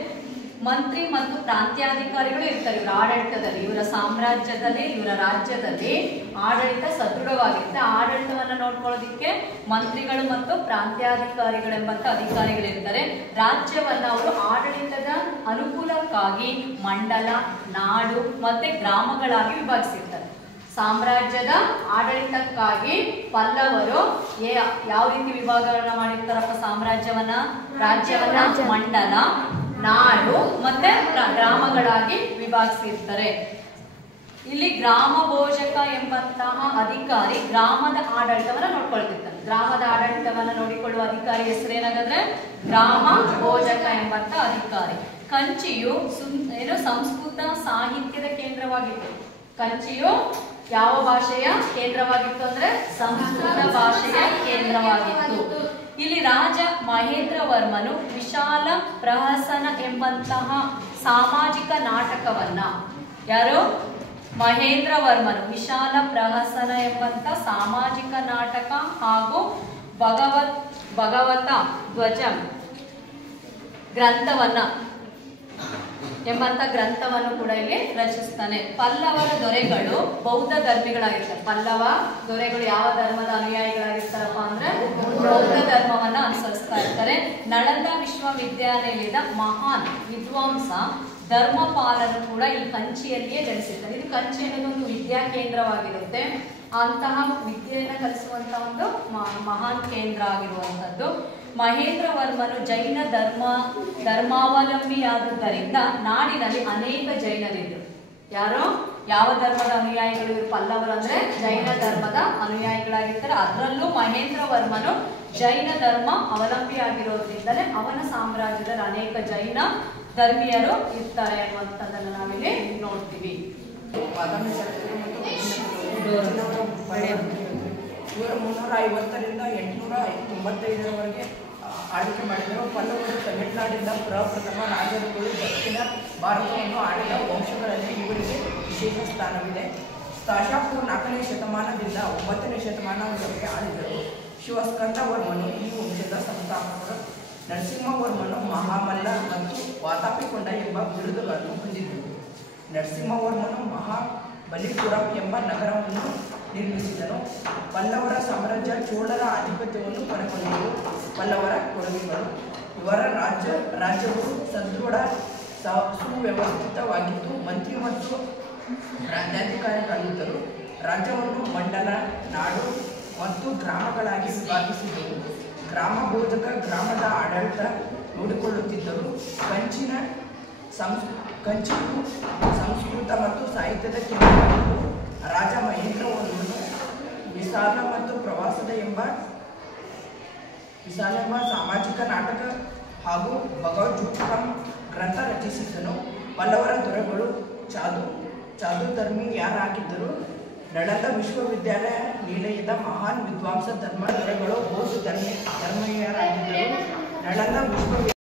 ಮಂತ್ರಿ ಮತ್ತು ಪ್ರಾಂತ್ಯಾಧಿಕಾರಿಗಳು ಇರ್ತಾರೆ ಇವರ ಆಡಳಿತದಲ್ಲಿ. ಇವರ ಸಾಮ್ರಾಜ್ಯದಲ್ಲಿ, ಇವರ ರಾಜ್ಯದಲ್ಲಿ ಆಡಳಿತ ಸದೃಢವಾಗಿರುತ್ತೆ. ಆಡಳಿತವನ್ನು ನೋಡ್ಕೊಳ್ಳೋದಿಕ್ಕೆ ಮಂತ್ರಿಗಳು ಮತ್ತು ಪ್ರಾಂತ್ಯಾಧಿಕಾರಿಗಳೆಂಬಂತ ಅಧಿಕಾರಿಗಳಿರ್ತಾರೆ. ರಾಜ್ಯವನ್ನ ಅವರು ಆಡಳಿತದ ಅನುಕೂಲಕ್ಕಾಗಿ ಮಂಡಲ, ನಾಡು ಮತ್ತೆ ಗ್ರಾಮಗಳಾಗಿ ವಿಭಾಗಿಸಿರ್ತಾರೆ. ಸಾಮ್ರಾಜ್ಯದ ಆಡಳಿತಕ್ಕಾಗಿ ಪಲ್ಲವರು ಯಾವ ರೀತಿ ವಿಭಾಗಗಳನ್ನ ಮಾಡಿರ್ತಾರಪ್ಪ? ಸಾಮ್ರಾಜ್ಯವನ್ನ, ರಾಜ್ಯವನ್ನ ಮಂಡಲ, ನಾಡು ಮತ್ತೆ ಗ್ರಾಮಗಳಾಗಿ ವಿಭಾಗಿಸಿರ್ತಾರೆ. ಇಲ್ಲಿ ಗ್ರಾಮ ಭೋಜಕ ಎಂಬಂತಹ ಅಧಿಕಾರಿ ಗ್ರಾಮದ ಆಡಳಿತವನ್ನ ನೋಡ್ಕೊಳ್ತಿರ್ತಾನೆ. ಗ್ರಾಮದ ಆಡಳಿತವನ್ನ ನೋಡಿಕೊಳ್ಳುವ ಅಧಿಕಾರಿ ಹೆಸರೇನಾಗಂದ್ರೆ ಗ್ರಾಮ ಭೋಜಕ ಎಂಬಂತ ಅಧಿಕಾರಿ. ಕಂಚಿಯು ಸಂಸ್ಕೃತ ಸಾಹಿತ್ಯದ ಕೇಂದ್ರವಾಗಿತ್ತು. ಕಂಚಿಯು ಯಾವ ಭಾಷೆಯ ಕೇಂದ್ರವಾಗಿತ್ತು ಅಂದ್ರೆ ಸಂಸ್ಕೃತ ಭಾಷೆಯ ಕೇಂದ್ರವಾಗಿತ್ತು. ಇಲ್ಲಿ ರಾಜ ಮಹೇಂದ್ರವರ್ಮನು ವಿಶಾಲ ಪ್ರಹಸನ ಎಂಬಂತಹ ಸಾಮಾಜಿಕ ನಾಟಕವನ್ನ, ಯಾರು? ಮಹೇಂದ್ರವರ್ಮನು ವಿಶಾಲ ಪ್ರಹಸನ ಎಂಬಂತ ಸಾಮಾಜಿಕ ನಾಟಕ ಹಾಗೂ ಭಗವತ ಧ್ವಜ ಗ್ರಂಥವನ್ನು ಕೂಡ ಇಲ್ಲಿ ರಚಿಸ್ತಾನೆ. ಪಲ್ಲವರ ದೊರೆಗಳು ಬೌದ್ಧ ಧರ್ಮಿಗಳಾಗಿರ್ತಾರೆ. ಪಲ್ಲವ ದೊರೆಗಳು ಯಾವ ಧರ್ಮದ ಅನುಯಾಯಿಗಳಾಗಿರ್ತಾರಪ್ಪ ಅಂದ್ರೆ ಬೌದ್ಧ ಧರ್ಮವನ್ನ ಅನುಸರಿಸ್ತಾ ಇರ್ತಾರೆ. ನಳಂದ ವಿಶ್ವವಿದ್ಯಾನಿಲಯದ ಮಹಾನ್ ವಿದ್ವಾಂಸ ಧರ್ಮಪಾಲನು ಕೂಡ ಇಲ್ಲಿ ಕಂಚಿಯಲ್ಲಿಯೇ ಜನಿಸಿರ್ತಾರೆ. ಇದು ಕಂಚಿ ಅನ್ನೋದು ಒಂದು ವಿದ್ಯಾ ಕೇಂದ್ರವಾಗಿರುತ್ತೆ. ಅಂತಹ ವಿದ್ಯೆಯನ್ನು ಕಲಿಸುವಂತಹ ಒಂದು ಮಹಾನ್ ಕೇಂದ್ರ ಆಗಿರುವಂಥದ್ದು. ಮಹೇಂದ್ರವರ್ಮನು ಜೈನ ಧರ್ಮಾವಲಂಬಿಯಾದುದರಿಂದ ನಾಡಿನಲ್ಲಿ ಅನೇಕ ಜೈನರಿದ್ದರು. ಯಾರು? ಯಾವ ಧರ್ಮದ ಅನುಯಾಯಿಗಳು ಇವರು? ಪಲ್ಲವರು ಅಂದ್ರೆ ಜೈನ ಧರ್ಮದ ಅನುಯಾಯಿಗಳಾಗಿರ್ತಾರೆ. ಅದರಲ್ಲೂ ಮಹೇಂದ್ರವರ್ಮನು ಜೈನ ಧರ್ಮ ಅವಲಂಬಿಯಾಗಿರೋದ್ರಿಂದಲೇ ಅವನ ಸಾಮ್ರಾಜ್ಯದಲ್ಲಿ ಅನೇಕ ಜೈನ ಧರ್ಮೀಯರು ಇರ್ತಾರೆ ಅನ್ನುವಂಥದ್ದನ್ನು ನಾವಿಲ್ಲಿ ನೋಡ್ತೀವಿ. ಇವರು 350ರಿಂದ 895ರವರೆಗೆ ಆಳ್ವಿಕೆ ಮಾಡಿದರು. ಪಲ್ಲವರು ತಮಿಳುನಾಡಿನ ಪ್ರಪ್ರಥಮ ರಾಜರುಗಳು ದಕ್ಷಿಣ ಭಾರತವನ್ನು ಆಳಿದ ವಂಶಗಳಲ್ಲಿ ಇವರಿಗೆ ವಿಶೇಷ ಸ್ಥಾನವಿದೆ. ಶಾಪೂರ್ 4ನೇ ಶತಮಾನದಿಂದ 9ನೇ ಶತಮಾನದವರೆಗೆ ಆಳಿದರು. ಶಿವಸ್ಕಂದವರ್ಮನು ಈ ವಂಶದ ಸಂಸ್ಥಾಪಕರು. ನರಸಿಂಹವರ್ಮನು ಮಹಾಮಲ್ಲ ಮತ್ತು ವಾತಾಪಿಕೊಂಡ ಎಂಬ ಬಿರುದುಗಳನ್ನು ಹೊಂದಿದ್ದರು. ನರಸಿಂಹವರ್ಮನು ಮಹಾಬಲಿಪುರಂ ಎಂಬ ನಗರವನ್ನು ನಿರ್ಮಿಸಿದನು. ಪಲ್ಲವರ ಸಾಮ್ರಾಜ್ಯ ಚೋಳರ ಆಧಿಪತ್ಯವನ್ನು ಕೊನೆಗೊಂಡಿತು. ಪಲ್ಲವರ ಕೊಡುಗೆಗಳು: ಇವರ ರಾಜ್ಯವು ಸದೃಢ, ಸುವ್ಯವಸ್ಥಿತವಾಗಿತ್ತು. ಮಂತ್ರಿ ಮತ್ತು ಪ್ರಾಂತ್ಯಾಧಿಕಾರಿಗಳಿದ್ದರು. ರಾಜ್ಯವನ್ನು ಮಂಡಲ, ನಾಡು ಮತ್ತು ಗ್ರಾಮಗಳಾಗಿ ವಿಭಾಗಿಸಿದರು. ಗ್ರಾಮ ಭೋಜಕ ಗ್ರಾಮದ ಆಡಳಿತ ನೋಡಿಕೊಳ್ಳುತ್ತಿದ್ದರು. ಕಂಚಿಯು ಸಂಸ್ಕೃತ ಮತ್ತು ಸಾಹಿತ್ಯದ ಕೇಂದ್ರವಾಗಿತ್ತು. ರಾಜ ಮಹೇಂದ್ರವರ್ಮನು ವಿಶಾಲ ಮತ್ತು ಪ್ರವಾಸದ ಎಂಬ ಸಾಮಾಜಿಕ ನಾಟಕ ಹಾಗೂ ಭಗವದ್ಗೀತಾ ಗ್ರಂಥ ರಚಿಸಿದನು. ಪಲ್ಲವರ ದೊರೆಗಳು ಚಾದುಧರ್ಮೀಯರಾಗಿದ್ದರು. ನಳಂದ ವಿಶ್ವವಿದ್ಯಾನಿಲಯದ ಮಹಾನ್ ವಿದ್ವಾಂಸ ಧರ್ಮ ದೊರೆಗಳು ಬೌದ್ಧ ಧರ್ಮೀಯರಾಗಿದ್ದರು. ನಳಂದ